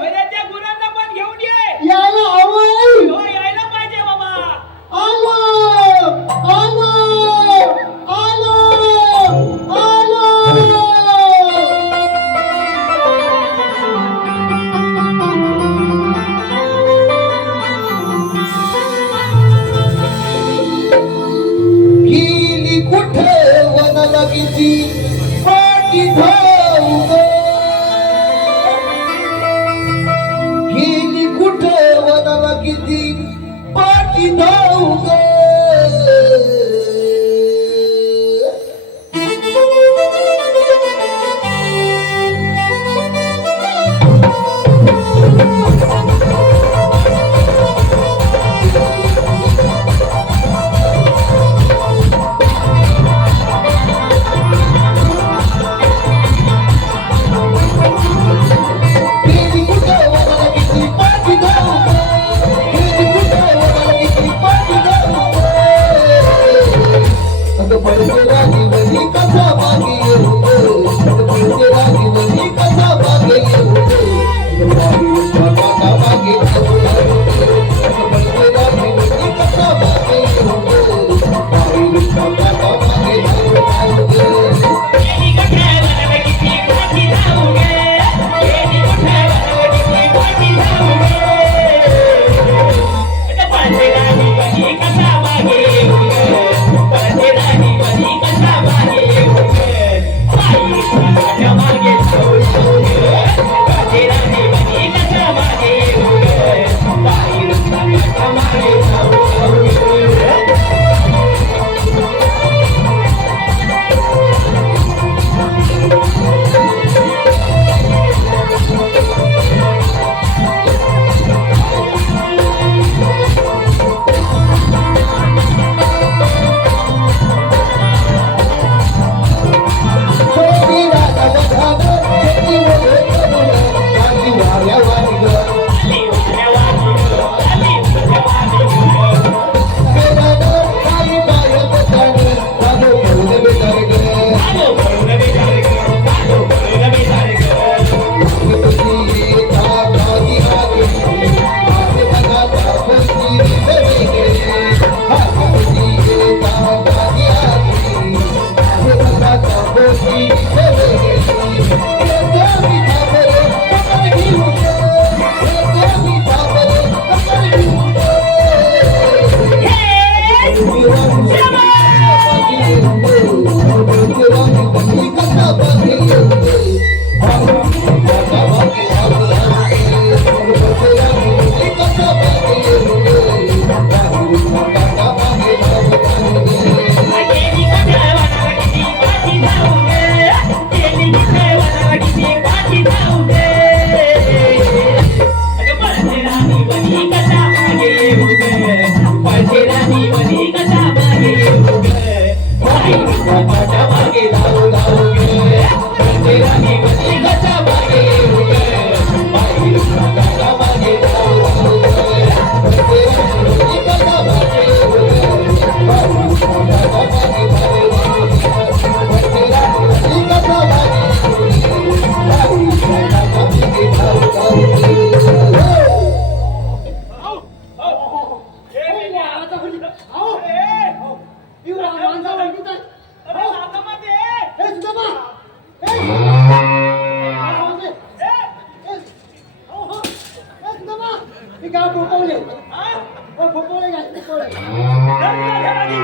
अरे त्या गुरांना पण घेऊन ये. हो, यायला पाहिजे बाबा. गेली कुठे वनाला किती पाठी धाव ग. गेली कुठे वनाला किती पाठी धाव ग. हे मेल्या. अरे, अरे लाथामाते. मी काय भोपवले हा? भोपवले काय भोपवले धर तुला धरानी.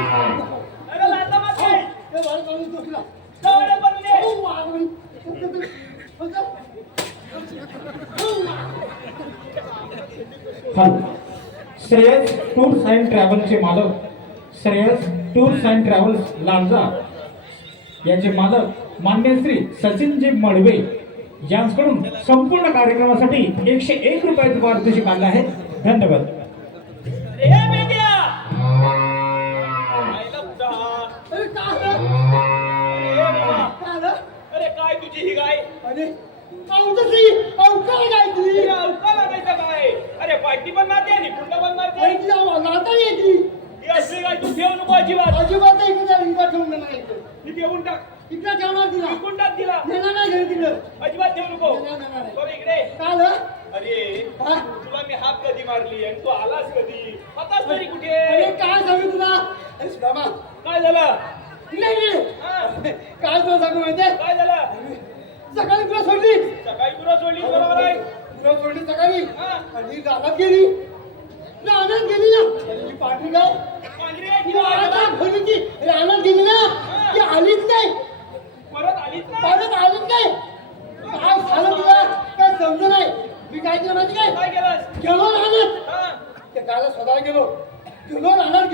अरे लाथामाते. ते वाळ काढून दुखला जवळ बनले. ओ वाघ हॅलो श्रेयस टूर्स अँड ट्रॅव्हल्सचे मालक Shreyas tours and travels Lanja याचे मालक मान्य श्री सचिनजी मडवे यांच्याकडून संपूर्ण कार्यक्रमासाठी 101 रुपयाचं पारितोषिक आलं आहे. धन्यवाद. अरे हे मेल्या. आईला कुठं हा? अरे काय अरे हे बाबा. झालं अरे काय तुझी ही गाय? अरे औषधी औषध काय अरे तुझी अवकाळ नाही का काय? अरे पाठी पण मारते आणि कुंड पण मारते. ऐकली नाता येते ही असली गाय तू ठेवू नको अजिबात. अजिबात इकडे ठेवून नाही ती देऊन टाक. इकडे ठेवणार तिला विकून टाक तिला. नेणार नाही घरी तिकडं अजिबात ठेवू नको. नाही, नाही, नाही. बरं इकडे. काय झालं? अरे हा? तुला मी हात कधी मारली आणि तू आलास कधी? आताच तरी कुठे? अरे काय सांगू तुला अरे सुदामा काय झालं? नाही हा? काय तुला सांगू माहितीये काय झालं? सकाळी तुला सोडली सकाळी तुला सोडली बरोबर आहे. तुला सोडली सकाळी हा. आणि रानात गेली रानात गेली ना ही पांढरी गाय पांढरी आहे ती ती आता गाय. भरली ती रानात गेली ना ती आलीच नाही परत आलीच ना? परत आलीच नाही काय झालं तुला काय समज नाही मी काय केलं माहिती काय काय केलंस? गेलो रानात हा? त्या गायला शोधायला गेलो गेलो रानात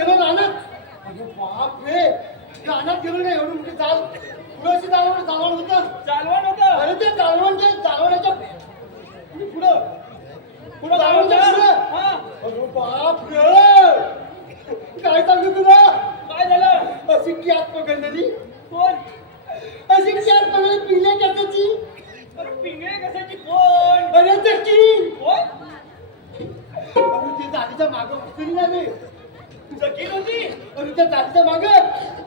अरे बाप रे रानात गेलो नाही एवढी मोठी चाल पुढं चालवण होतं चालवण होतं. अरे ते चालवण्याच्या पुढं पुढं चालवणच्या चालवलं. पुढं हा? अरे बाप रे काय सांगू तुला काय झालं? अशी कॅट पकडलेली कोण? अशी कॅट पकडली पिल्या कॅटाची अरे पिंगळे कशाची कोण? अरे चक्की कोण? अरे ती जातीच्या मागं बसलेली ना मी जकीर होती? अरे त्या जातीच्या मागं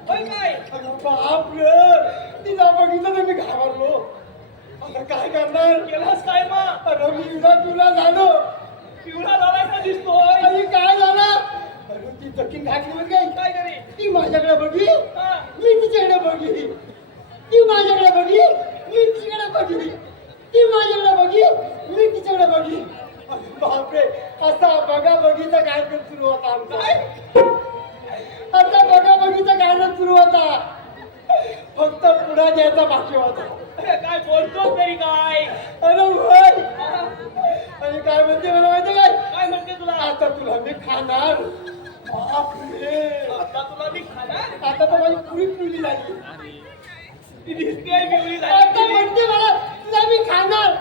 होय काय? अरे बाप रे तिला बघितलं तर मी घाबरलो आता काय करणार केलंस काय मग? अरे मी तुला झालो पिवळा झालाय का दिसतोय? अरे काय झालं अरे ती जखीन घातली म्हणजे काय करी? ती माझ्याकडे बघली हा? मी तिच्याकडे बघली ती माझ्याकडे बघली मी तिच्याकडे बघली ती माझ्याकडे बघली मी तिच्याकडे बघली अरे बापरे असा बघा बघीचा कार्यक्रम सुरू होता आमचा आता बघा बघीचा कार्यक्रम सुरू होता फक्त पुढा द्यायचा बाकी होता अरे काय बोलतोस तरी काय? अरे होय हा? आणि काय म्हणते मला माहिती काय काय म्हणते तुला? आता तुला मी खाणार बापरे आता तुला मी खाणार? आता तर माझी पुरी पिवली झाली ती दिसतेय पिवळी आता झाली. म्हणते मला तुला मी खाणार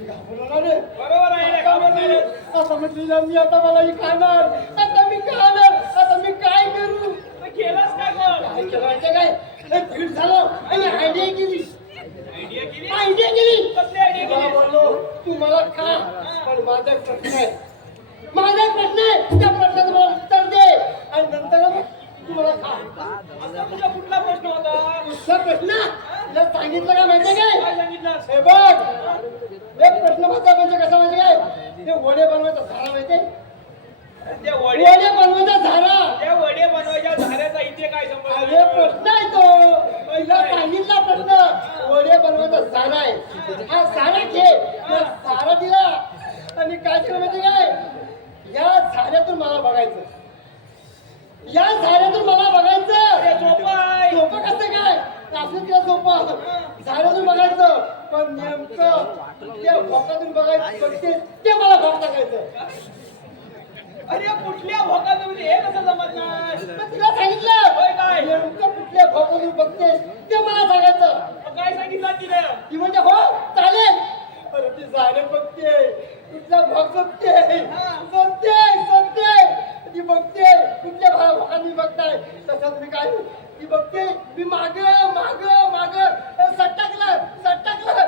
मी घाबरलो रे बरोबर आहे रे, का म्हणते? आता म्हटलं मी आता मला ही खाणार आता मी खाणार आता मी काय करू मग केलंस काय मग? काय केलं माहिती काय हे भीड झालं आणि आयडिया केली आयडिया केली? कसली आयडिया तुला केली? बोललो तू मला खा पण माझा एक प्रश्न आहे माझा एक प्रश्न आहे त्या प्रश्नाचं मला उत्तर दे आणि नंतर मग तू मला खा असा तुझा कुठला प्रश्न होता? दुसरा प्रश्न तुला सांगितलं का माहितीये काय काय सांगितलंस? हे बघ एक प्रश्न माझा म्हणजे कसा माहिती काय ते वडे बनवायचा झारा माहितीये त्या वडे वडे बनवायचा झारा त्या वडे बनवायच्या झाल्याचा इथे काय संबंध? अरे प्रश्न आहे तो पहिला सांगितला प्रश्न वडे बनवायचा झारा आहे हा झारा घे त्या झारा दिला आणि काय केलं माहिती काय या झाऱ्यातून मला बघायचं या झाऱ्यातून मला बघायचं अरे सोपं आहे. सोपं कसं काय असं तिला सोपं झाडातून बघायचं पण नेमकं त्या भोकातून बघायचं बघते ते मला भोक टाकायचं अरे कुठल्या भोकामध्ये हे कसं जमणार? पण तिला सांगितलं होय काय? नेमकं कुठल्या भोकातून बघते ते मला सांगायचं मग काय सांगितलं तिने? ती म्हणजे हो चालेल अरे ती झाडे बघते कुठला भोक बघते ती बघते कुठल्या भोकातून बघताय तसंच मी काय ती बघते मी माग सटकलं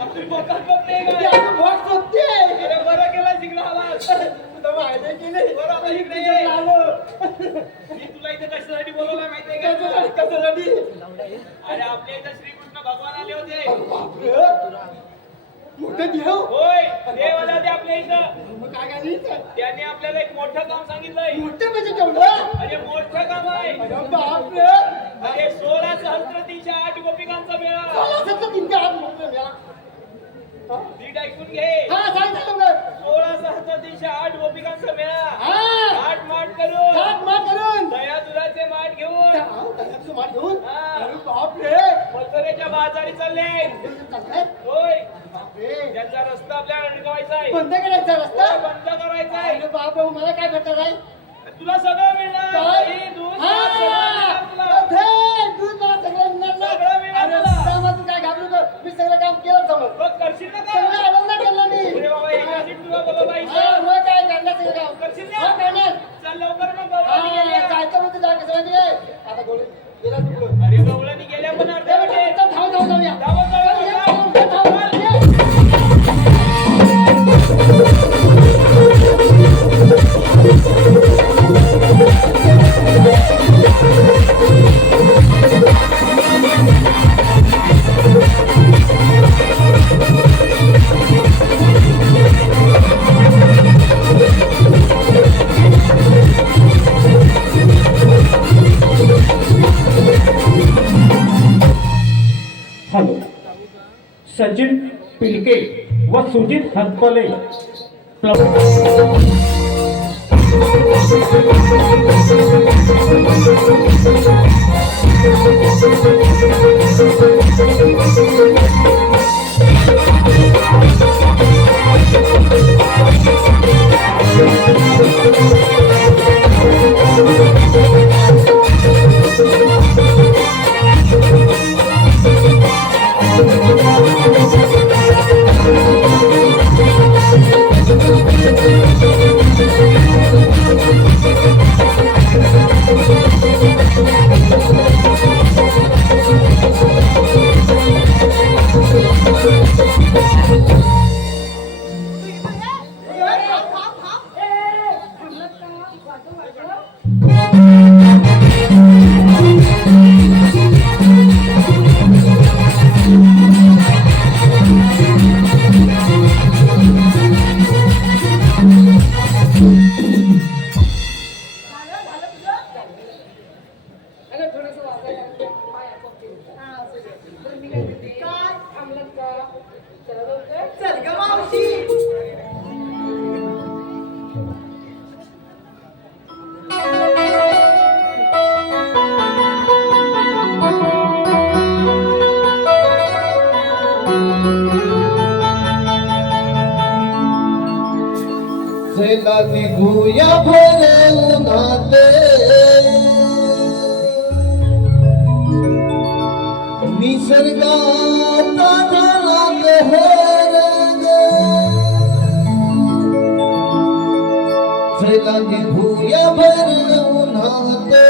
आपली बोकात बघते ती काय आता बोट शोधते. अरे बरं केला जिकडे आलास तुला माहिती आहे की नाही? बरं आता इकडे इकडे ये आलो. मी तुला इथे कशासाठी बोलवलंय माहितीये का कशासाठी? अरे आपल्या इथं श्रीकृष्ण भगवान आले होते बापरे. मोठं देव. होय देव आला ते आपल्या इथं मग काय झाली? त्यांनी आपल्याला एक मोठं काम सांगितलंय मोठं म्हणजे केवढं? अरे मोठं काम आहे अरे बापरे. अरे 16,308 गोपिकांचा मेळा मला असं तर तुमच्या हात मोठं द्या. हा? नीट ऐकून घे हा, सांग लवकर. 16,308 गोपिकांचा मेळा हा. माठ माठ करून हात मार करून. दया दुधाचे माठ घेऊन हा, दह्याचं माठ घेऊन. हा. अरे बापरे. मथुरेच्या बाजारी चालले चालतंय? होय बापरे. त्यांचा रस्ता आपल्याला अडकवायचा आहे बंद करायचा रस्ता? होय, बंद करायचा आहे अरे बापरे, मला काय भेटणार आहे? तुला सगळं मिळणार काय? दही, दूध, हा. भात, सगळं मिळणार तुला. अरे, दूध मला सगळं मिळणार ना? सगळं मिळणार अरे, तुला. सामाजिक काय घाबरू नको. मी सगळं काम केलं समज. बघ, करशील ना सगळं का आनंद केला मी. अरे बाबा एका सीट तुला बोलवलं हा, इथं. मग काय करणार सगळं काम? करशील ना? हा, करणार. चल लवकर मग हा, गवळणी गेल्या. जायचं म्हणते जा, कसं माहिती आहे? आता गोळी गेला तिकडं. अरे गवळणी गेल्या पण अर्ध्या चल, वाटेत. चल, धाव, धाव, धावूया. धाव, धाव, चल, ये, धाव. धाव, धाव, धाव, ये. हॅलो सचिन पिलके व सुजित हंतपले अगं थोडंसं वाचायला पाया पडते. हा, असू दे. बरं, मी काय म्हणते? काय? थांबलात का? चला लवकर. चल ग मावशी. चला निघूया भर उन्हाते निसर्गाचा झाला कहर ग. चला निघूया भर उन्हाते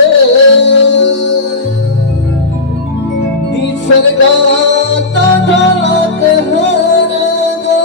निसर्गाचा झाला कहर ग.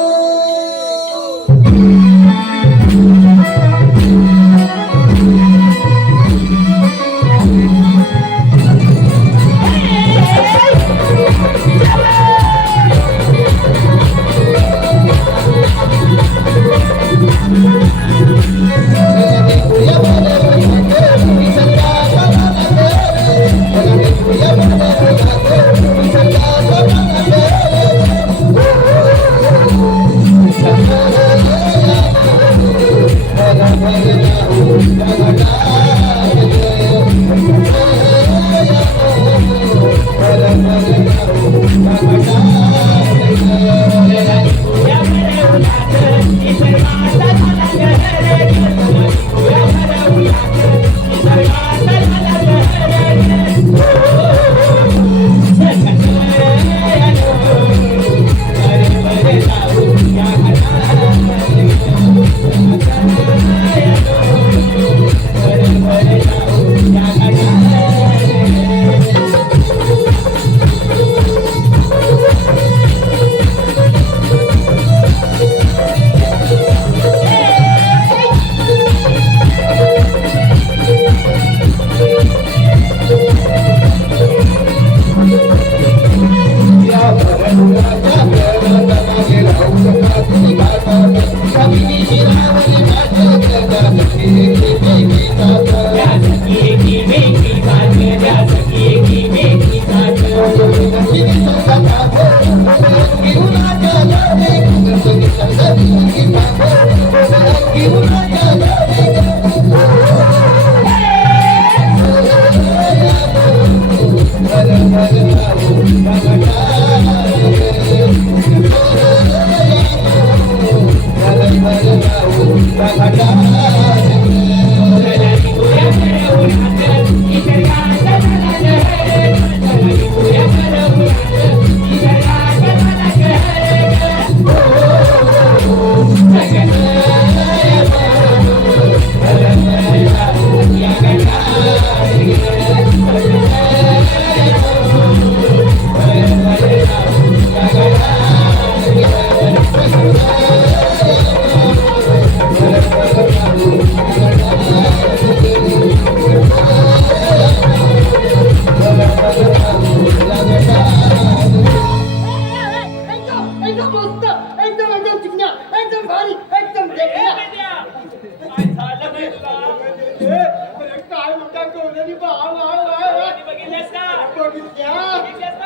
कधी बघितलेस का? बघितलेस का?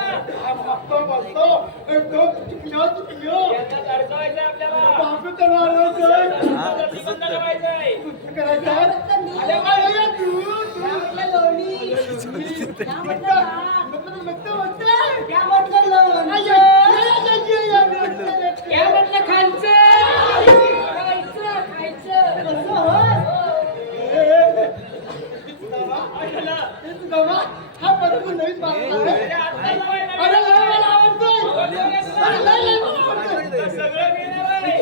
यांना अडकवायचंय आपल्याला. प्रतिबंध करायचंय. त्यामधलं लोणी त्यामधलं लोणचं. यामधलं खायचं खायचं कसं होय? हा परत नवीन बातमी आहे. अरे आता लावाय ना. अरे लय मला आवडतोय. अरे लय मला आवडतोय. सगळं घेणार आहे.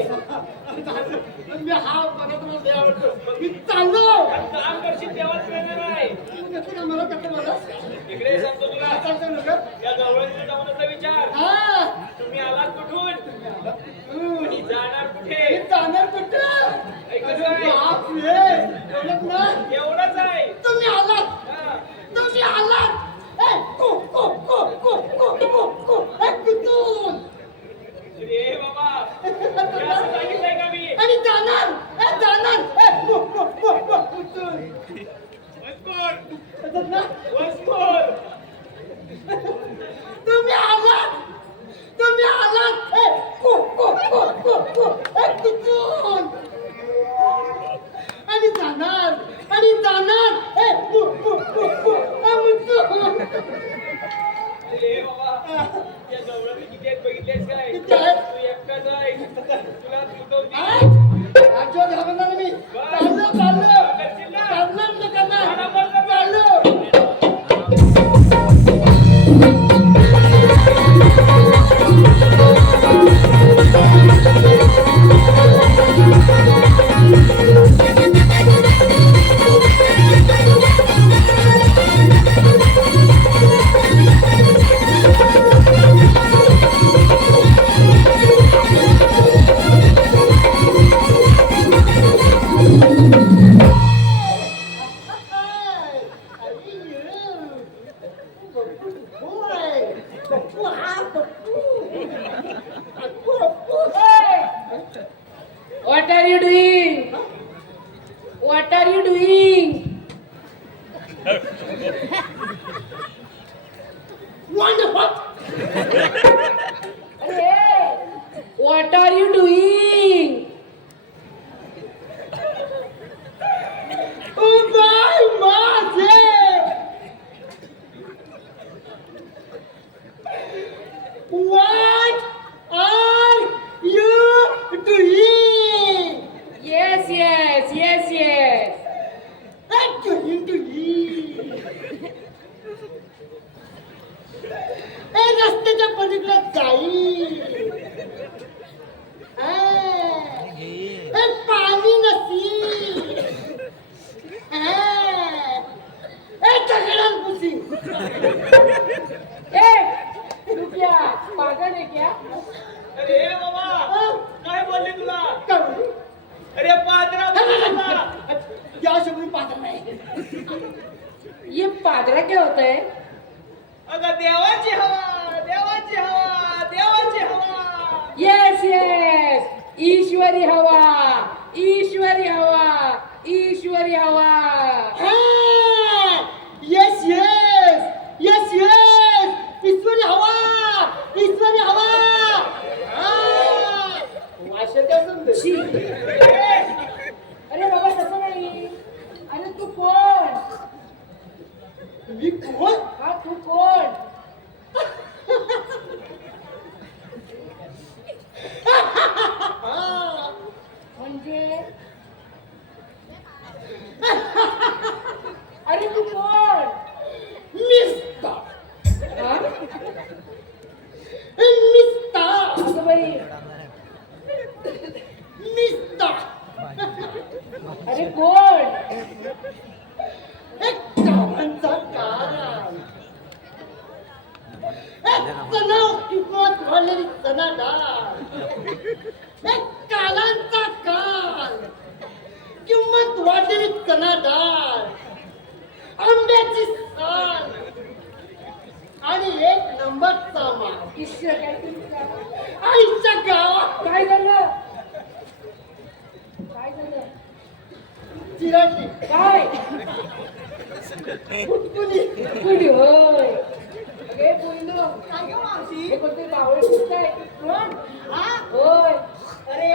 मी हा परत मला लय आवडतो. मी चाललो. काम करशील तेव्हाच करणार आहे. कसं का मला कसं मला? इकडे सांगतो तुला. चालतं नका? या गवळणीच्या जाऊनचा विचार. हा. तुम्ही आलात कुठून आणि जाणार कुठे? मी जाणार कुठं? ऐकत अरे आहे. बापरे. एवढंच ना? एवढंच आहे. तुम्ही आलात. हा. तुम्ही आलात. ए, को, को, को, को, को, को, को. ए, कुठून? अरे बाबा हे असं सांगितलंय का मी? आणि जाणार. ए, जाणार. ए, को, को, को, को, कुठून? वसपूर. असंच ना? वसपूर. तुम्ही आलात. तुम्ही आलात. ए, को, को, को, को, को. ए, कुठून? आणि जाणार. आणि जाणार. ए, को, को, को, को. ए, कुठून? अरे बाबा या गवळणी किती आहेत बघितलेस काय? किती आहेत? तू एकटाच आहे. तुला चुकवती. आजवर घाबरणार मी. चाललो, चाललो. चालणार तर करणार. चाललो. What are you doing? What are you doing? Wonderful. What are you doing? Oh my माझे. What are you doing? Yes, yes, yes, yes. I'm doing to eat. ए रस्त्याच्या पलीकडे जाईल. ए पाणी नसील. ए दगडात घुसी. तू क्या पागल है क्या? अरे बाबा काय बोलले तुला? करू. अरे पादरा बोलला. या शब्द पात्र नाही. ये पादरा क्या होता है? अगं देवाची हवा, देवाची हवा, देवाची हवा. Yes, yes. ईश्वरी हवा, ईश्वरी हवा, ईश्वरी हवा. Yes yes yes yes. ईश्वरी हवा. ईश्वरी हवा. वाशेच्या छी. अरे बाबा तसं नाही. अरे तू कोण? मी कोण? हा तू कोण? म्हणजे अरे तू कोण? मिस्ता. हा? मिस्ता. असं बाई. मिस्ता. अरे कोण? एक कामांचा काळ. एक तणाव किंमत वाढलेली तणाडाळ. एक कालांचा काळ. किंमत वाढलेली तणाडाळ. आंब्याची साल. आणि एक नंबरचा माल. ईश्वर काय तुमचा? आईच्या गावात काय झालं? काय झालं? चिराची. काय? कुणी होय अगे पोरीनो काय गं मावशी हे कोणते बावळे दिसताय कोण हा होय अरे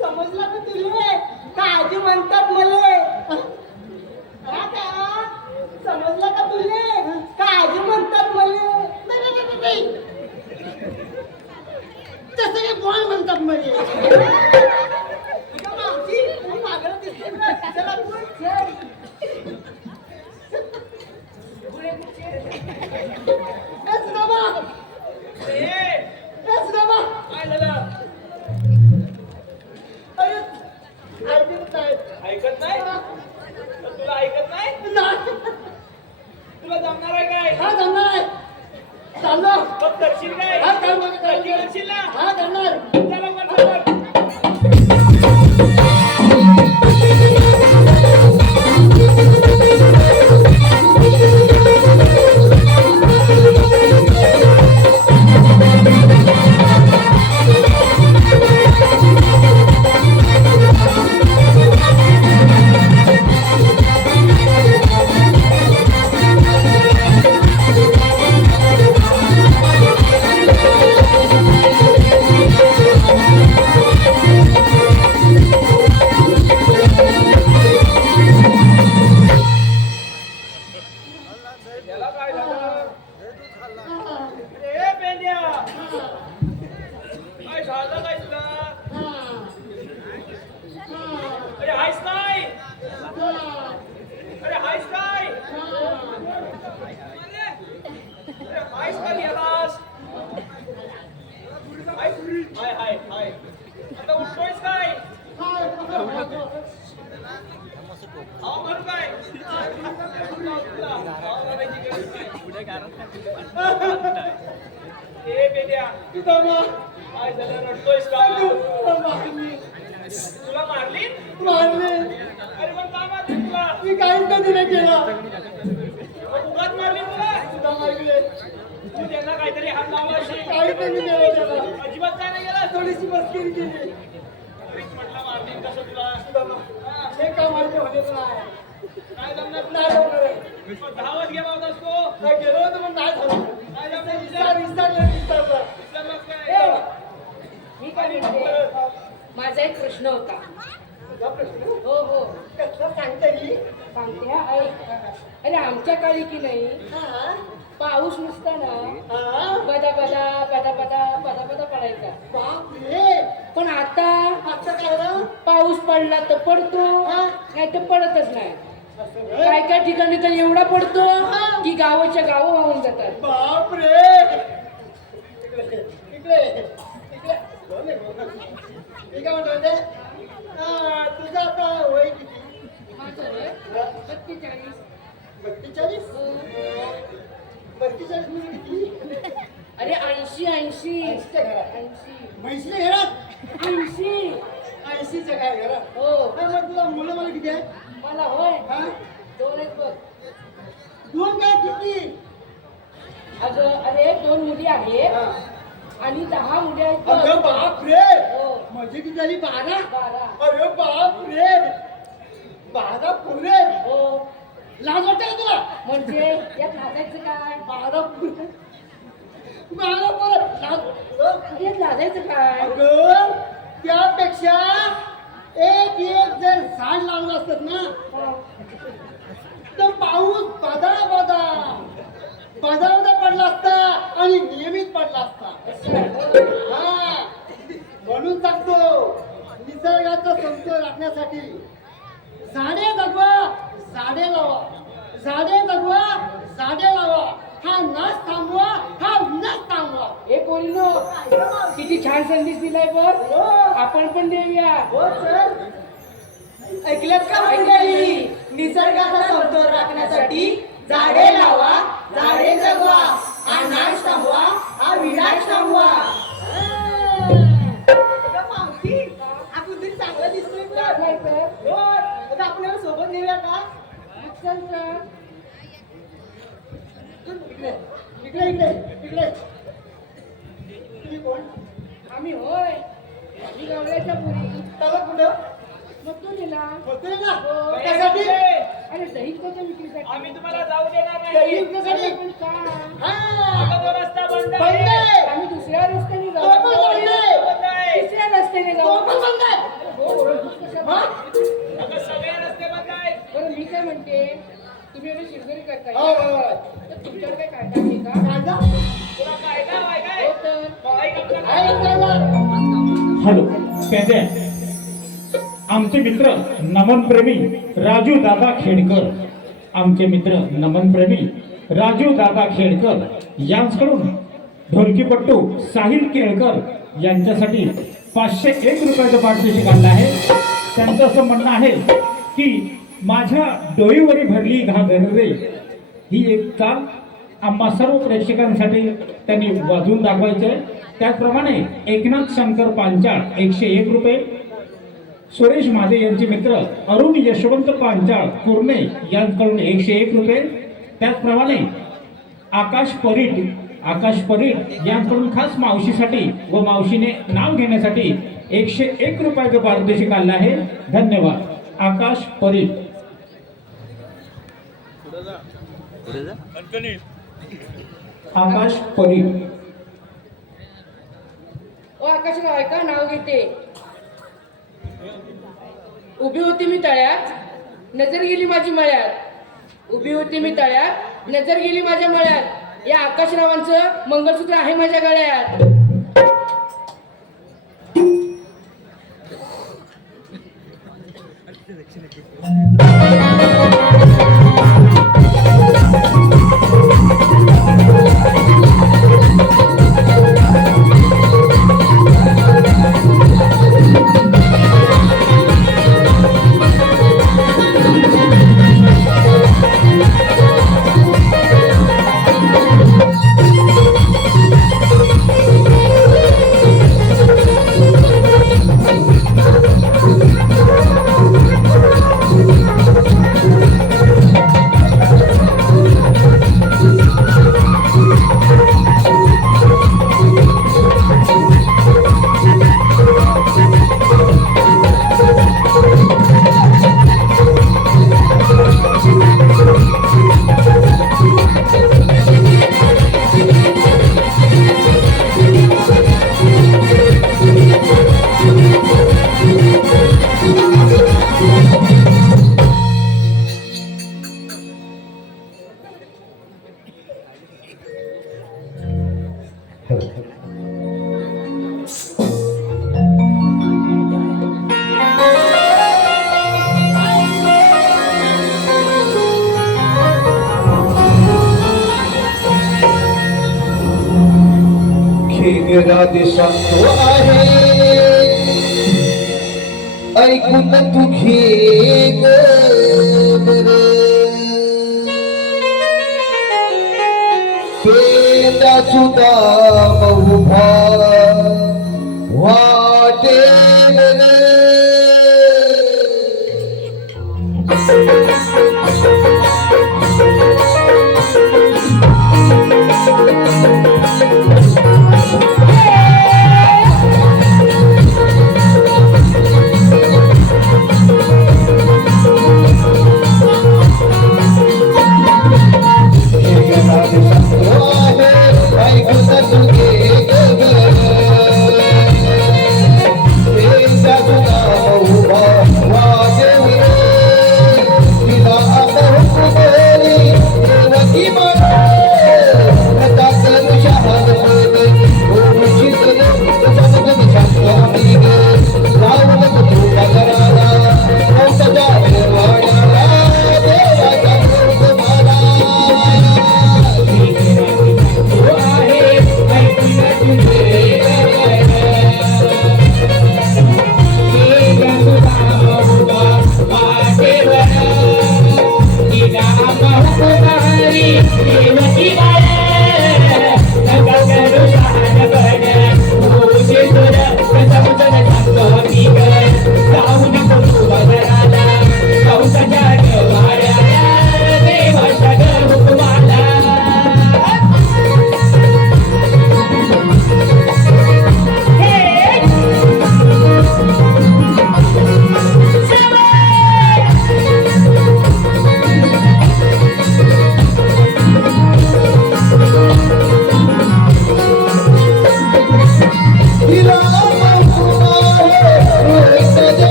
समजलं का तुले काळजी म्हणतात मले हा का समजलं का तुले काळजी म्हणतात मले नाही तसं काय कोण म्हणतात मले अगं मावशी तू मागं दिसते ना चला तू चल. ए सुदामा ए सुदामा काय झालं अरे ऐकत नाही ऐकत नाही तर तुला ऐकत नाही नाही तुला जमणार आहे काय हा जमणार आहे चाललो मग करशील काय हा काम नक्की करशील ना हा करणार चला लवकर. याला काय झालं रे पेंड्या काय झालं काय तुला अरे हायस काय अरे हायस काय अरे हायस का गेलास हाय हाय हाय आता उठतोयस काय अहो म्हणू काय ए बेड्या काय झालं रडतोयस का तुला मारली मारले अरे पण का मारली तुला मी काहीच कधी नाही केलं मग उगाच मारली तुला सुद्धा मारले तू त्यांना काहीतरी हात लावला असेल काहीच नाही केलं त्याला अजिबात काय नाही गेला थोडीशी मस्करी केली तरीच म्हटलं मारली कसं तुला हा, हे काम माझ्या होण्याचं नाही काय जमणार नाही होणार आहे. मग धावत गेला होतास तो काय गेलो होतो पण नाही झालं काय जमणार विसरलं विसरलास काय मी काय म्हणते माझा एक प्रश्न होता तुझा प्रश्न हो हो कसला सांगता येईल सांगते हा ऐक अरे आमच्या काळी की नाही हा पाऊस नसताना हा बदा बदा बदा बदा बदा बदा पडायचा बाप रे पण आता आता काय झालं? पाऊस पडला तर पडतो नाही तर पडतच नाही असं रे? काय काय ठिकाणी तर एवढा पडतो की गावाच्या गावं वाहून जातात बाप रे इकडे इकडे इकडे बोल, बोल. मी काय म्हणतो ते? तुझं आता वय किती माझं वय 42. 42 42 म्हणजे किती अरे 80 80च्या घरात 80 म्हैसल्या घरात 80 80च्या काय घरात हो मग तुला मुलं मला किती आहे मला होय हा 2 आहेत बघ दोन काय किती अगं अरे 2 मुली आहेत आणि 10 मुली आहेत अगं बघ. बाप रे हो म्हणजे किती झाली 12 12 अरे बाप रे 12 पुरे हो लाज वाटते का तुला म्हणजे यात लाजायचं काय 12 पुरे 12 पुरे लाज यात लाजायचं काय अगं त्यापेक्षा एक जर झाड लावलं असत ना तर पाऊस बदा पडला असता आणि नियमित पडला असता हा म्हणून सांगतो निसर्गाचा समतोल राखण्यासाठी झाडे जगवा झाडे लावा झाडे जगवा झाडे लावा हा नाश थांबवा हा विनाश थांबवा हे पोरीनो किती छान संदेश दिलाय बघ आपण पण देऊया हो सर ऐकलं का मंडळी निसर्गाचा समतोल राखण्यासाठी झाडे लावा झाडे जगवा हा नाश थांबवा हा विनाश थांबवा मावशी हा कुठे चांगला दिसतोय काय तर? हो आता आपल्याला सोबत नेऊया का चल तर. इकडे इकडे इकडे इकडे तुम्ही कोण आम्ही होय मी गवळ्याच्या पुरी त्याला कुठं मग तू दिला होतोय ना हो. त्यासाठी अरे दही कसं विक्रीसाठी आम्ही तुम्हाला जाऊ देणार दही नाही. विकण्यासाठी? पण का हा. आता तो रस्ता बंद बंद आहे. आहे. आम्ही दुसऱ्या रस्त्याने तो पण जाऊ बंद आहे. बंद आहे. तिसऱ्या रस्त्याने तो जाऊ पण बंद आहे. हो, ओळखूच कशा? हा? आता सगळे रस्ते बंद आहेत. बरं मी काय म्हणते तुम्ही एवढी शिरजोरी करताय हो, हो. तर तुमच्याकडे काय कायदा आहे का कांदा? तुला कायदा आहे काय? हो तर काय करता? आहे कांदा? हॅलो पेद्या, आमचे मित्र नमनप्रेमी राजू दादा खेडकर, आमचे मित्र नमनप्रेमी राजू दादा खेडकर यांच्याकडून ढोलकीपट्टू साहिल केळकर यांच्यासाठी 501 रुपयाचं पारितोषिक आणलं आहे. त्यांचं असं म्हणणं आहे की माझ्या डोईवरी भरली घागरे ही एक चाल आम्हा सर्व प्रेक्षकांसाठी त्यांनी वाजवून दाखवायचे आहे. त्याचप्रमाणे एकनाथ शंकर पांचाळ 101 रुपये, सुरेश महादे यांचे मित्र अरुण यशवंत पांचाळ कुर्णे यांच्याकडून 101 रुपये. त्याचप्रमाणे आकाश परीट यांच्याकडून खास मावशीसाठी व मावशीने नाव घेण्यासाठी 101 रुपयाचं पारितोषिक आणलं आहे. धन्यवाद. आकाश परीट. आकाश परीट. ओ आकाशराव ऐका नाव घेते उभी होती मी तळ्यात नजर गेली माझी मळ्यात उभी होती मी तळ्यात नजर गेली माझ्या मळ्यात या आकाशरावांचं मंगळसूत्र आहे माझ्या गळ्यात खेळा दिसतो आहे ऐकून तू घे ग पेटा सुद्धा उभा वाटे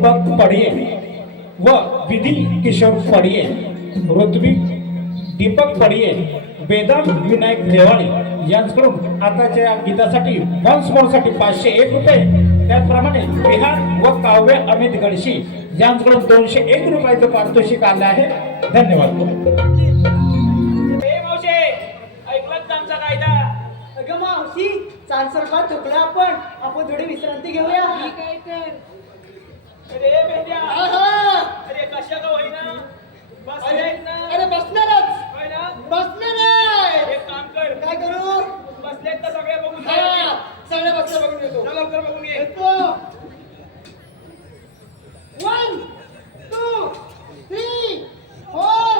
दीपक पडिये व विधी किशोर पडिये, ऋत्विक दीपक पडिये, वेदांत विनायक देवाळे यांच्याकडून आताच्या या गीतासाठी साठी 501 रुपये, त्याचप्रमाणे विहान व काव्य अमित गडशी यांच्याकडून 201 रुपयाचं पारितोषिक आलं आहे. धन्यवाद. ए मावशे, ऐकलत आमचा कायदा? अगं मावशी, चालसरला थकलं आपण थोडी विश्रांती घेऊया. ठीक आहे तर. अरे बेट्या, आहा! अरे कशा का होईना बसलेत ना? अरे बसणारच होय ना? बसणार आहे. एक काम कर, काय करू? बसलेत तर सगळे बघून घे. हा, सगळे बसले बघून येतो. चला लवकर बघून घे. येतो. 1 2 3 4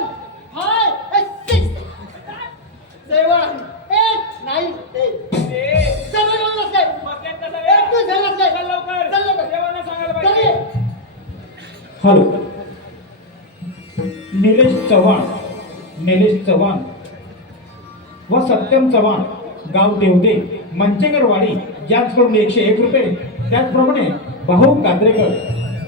5 6 7 8 9 10. ए, सगळे घेऊन बसले. बसलेत का एक तू सगळे? झाला बसले. चल लवकर. चल लवकर. जेवण सांगायला चल पाहिजे. ये. हॅलो. निलेश चव्हाण व सत्यम चव्हाण, गाव देवदे, मंचेकरवाडी यांच्याकडून 101 रुपये, त्याचप्रमाणे भाऊ गाद्रेकर,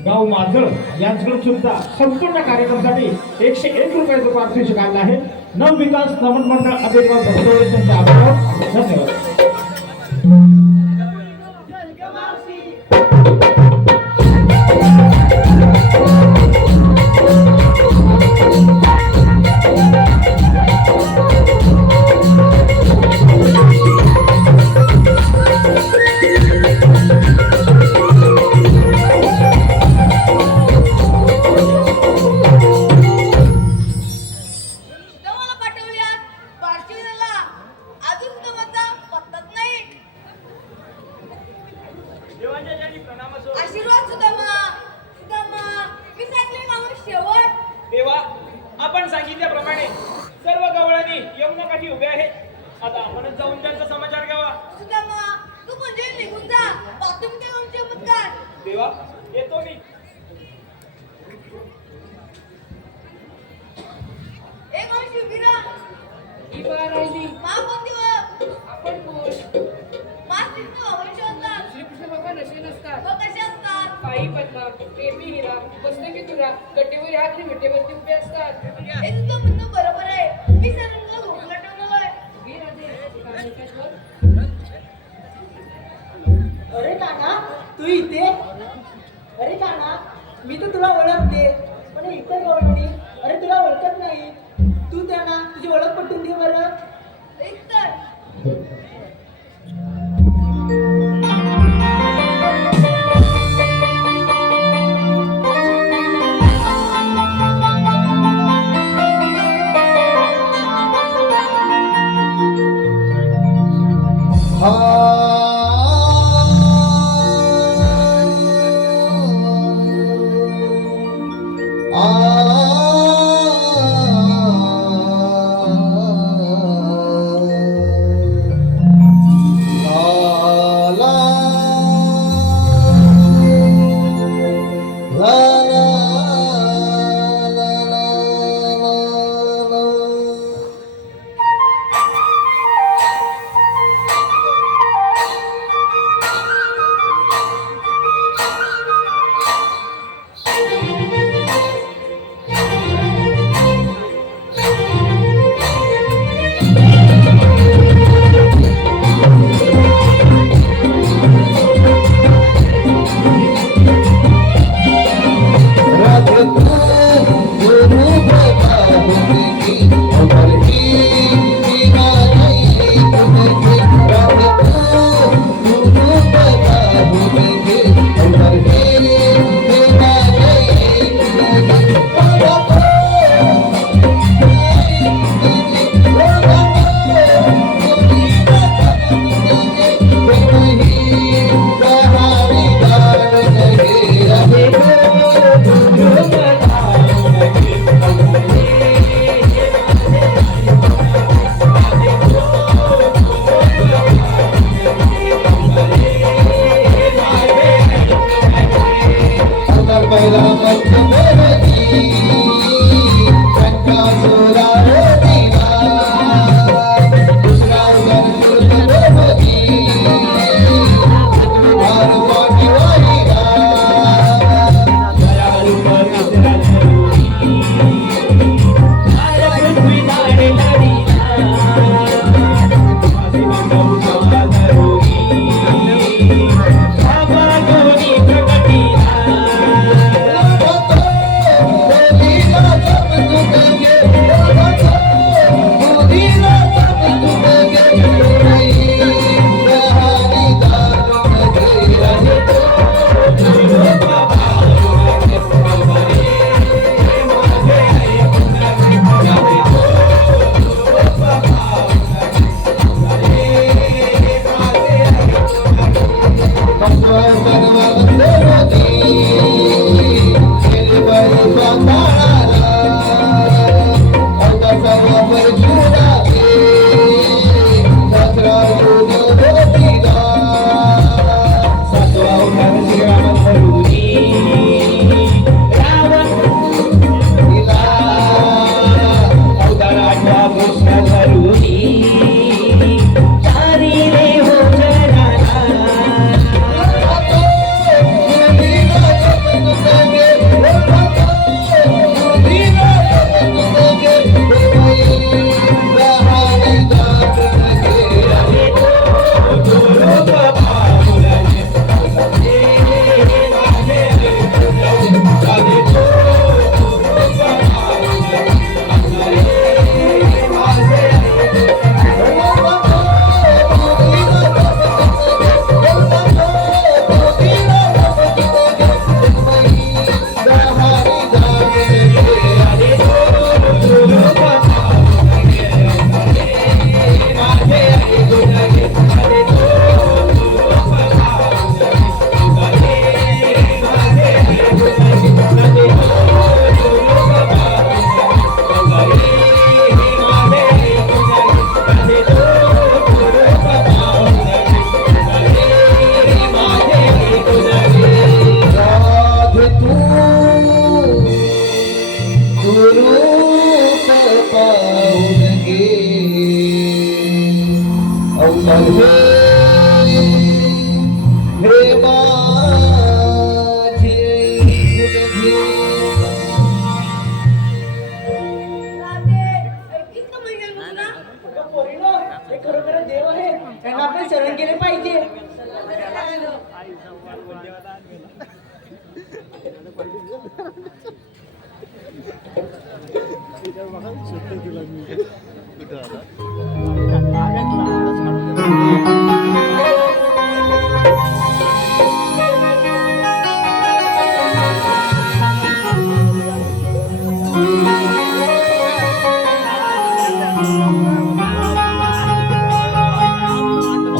गाव माजळ यांच्याकडून सुद्धा संपूर्ण कार्यक्रमासाठी 101 रुपयाचं पारितोषिक आलं आहे. नवविकास नमन मंडळ अभिनव भटोळे यांचा आभार. धन्यवाद. अगं मावशी, सुद्धा मला पाठवल्यात पार्श्वला. अजून सुद्धा माझा पत्ताच नाही. देवांच्या चरणी प्रणाम असो. आशीर्वाद सुदामा. मी सांगले ना मग शेवट. देवा, आपण सांगितल्याप्रमाणे सर्व गवळणी यमुनाकाठी उभे आहेत. आता आपणच जाऊन त्यांचा समाचार घ्यावा. सुदामा, तू म्हणजे निघून जा. बाथरूम ते येऊन चमत्कार. देवा, येतो मी. ए मावशी उभी राहा. ही बार राहिली. मा कोणती व? आपण कोण? मा श्रीकृष्ण वंश असतात. श्रीकृष्ण बाबा नशे नसतात. व कसे असतात? पायी पद्मा, प्रेमी हिरा, बसले की तुरा, कटेवर हात आणि विटेवरती उभे असतात. हे तुझं म्हणणं बरोबर आहे. मी सर्वांना घोकला ठेवलोय. वीर राजे, काय म्हणतात वर? अरे काका, तू इथे? अरे काका, मी तर तुला ओळखते, पण हे इतर गवळणी अरे तुला ओळखत नाही. तू त्यांना तुझी ओळख पटवून दे बरं. एक तर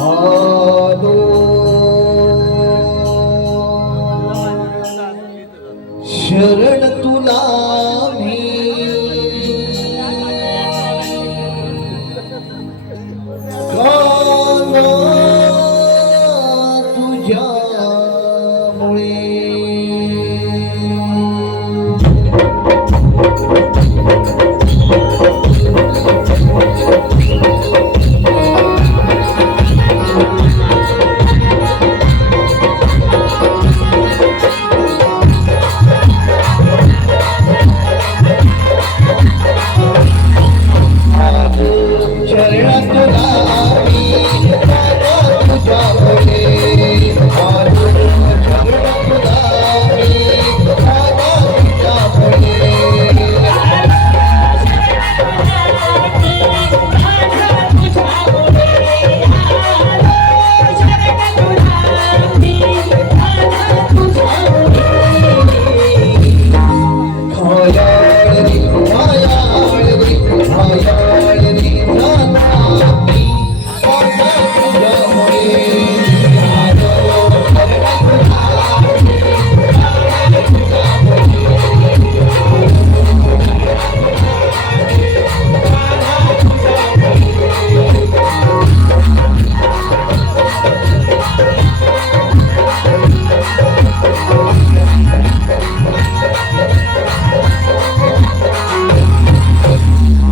आलो शरण तुला मी काना तुझ्यामुळे शरण तुला मी काना तुझ्यामुळे आलो शरण तुला मी काना तुझ्यामुळे मायाळी मायाळी मायाळी जाना मी काना तुझ्यामुळे आलो शरण तुला मी काना तुझ्यामुळे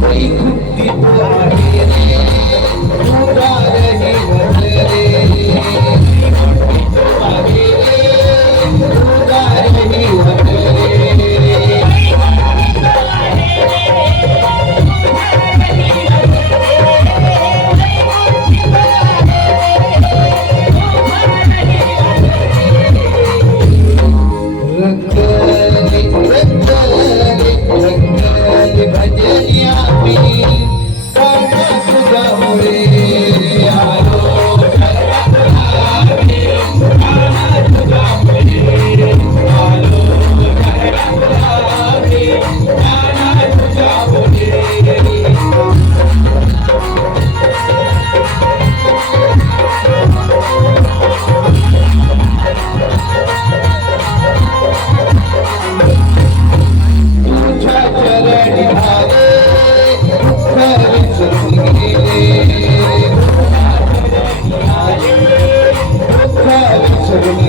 वैकुंठी पुराणे तुझा रही वसले तुझा रही वसले रंगले रंगले रंगले भजनी आम्ही काना तुझ्यामुळे आलो शरण तुला मी काना तुझ्यामुळे आलो शरण तुला मी काना तुझ्यामुळे तुझ्या चरणी आले दुःख विसरून गेले तुझ्या चरणी आले दुःख विसरून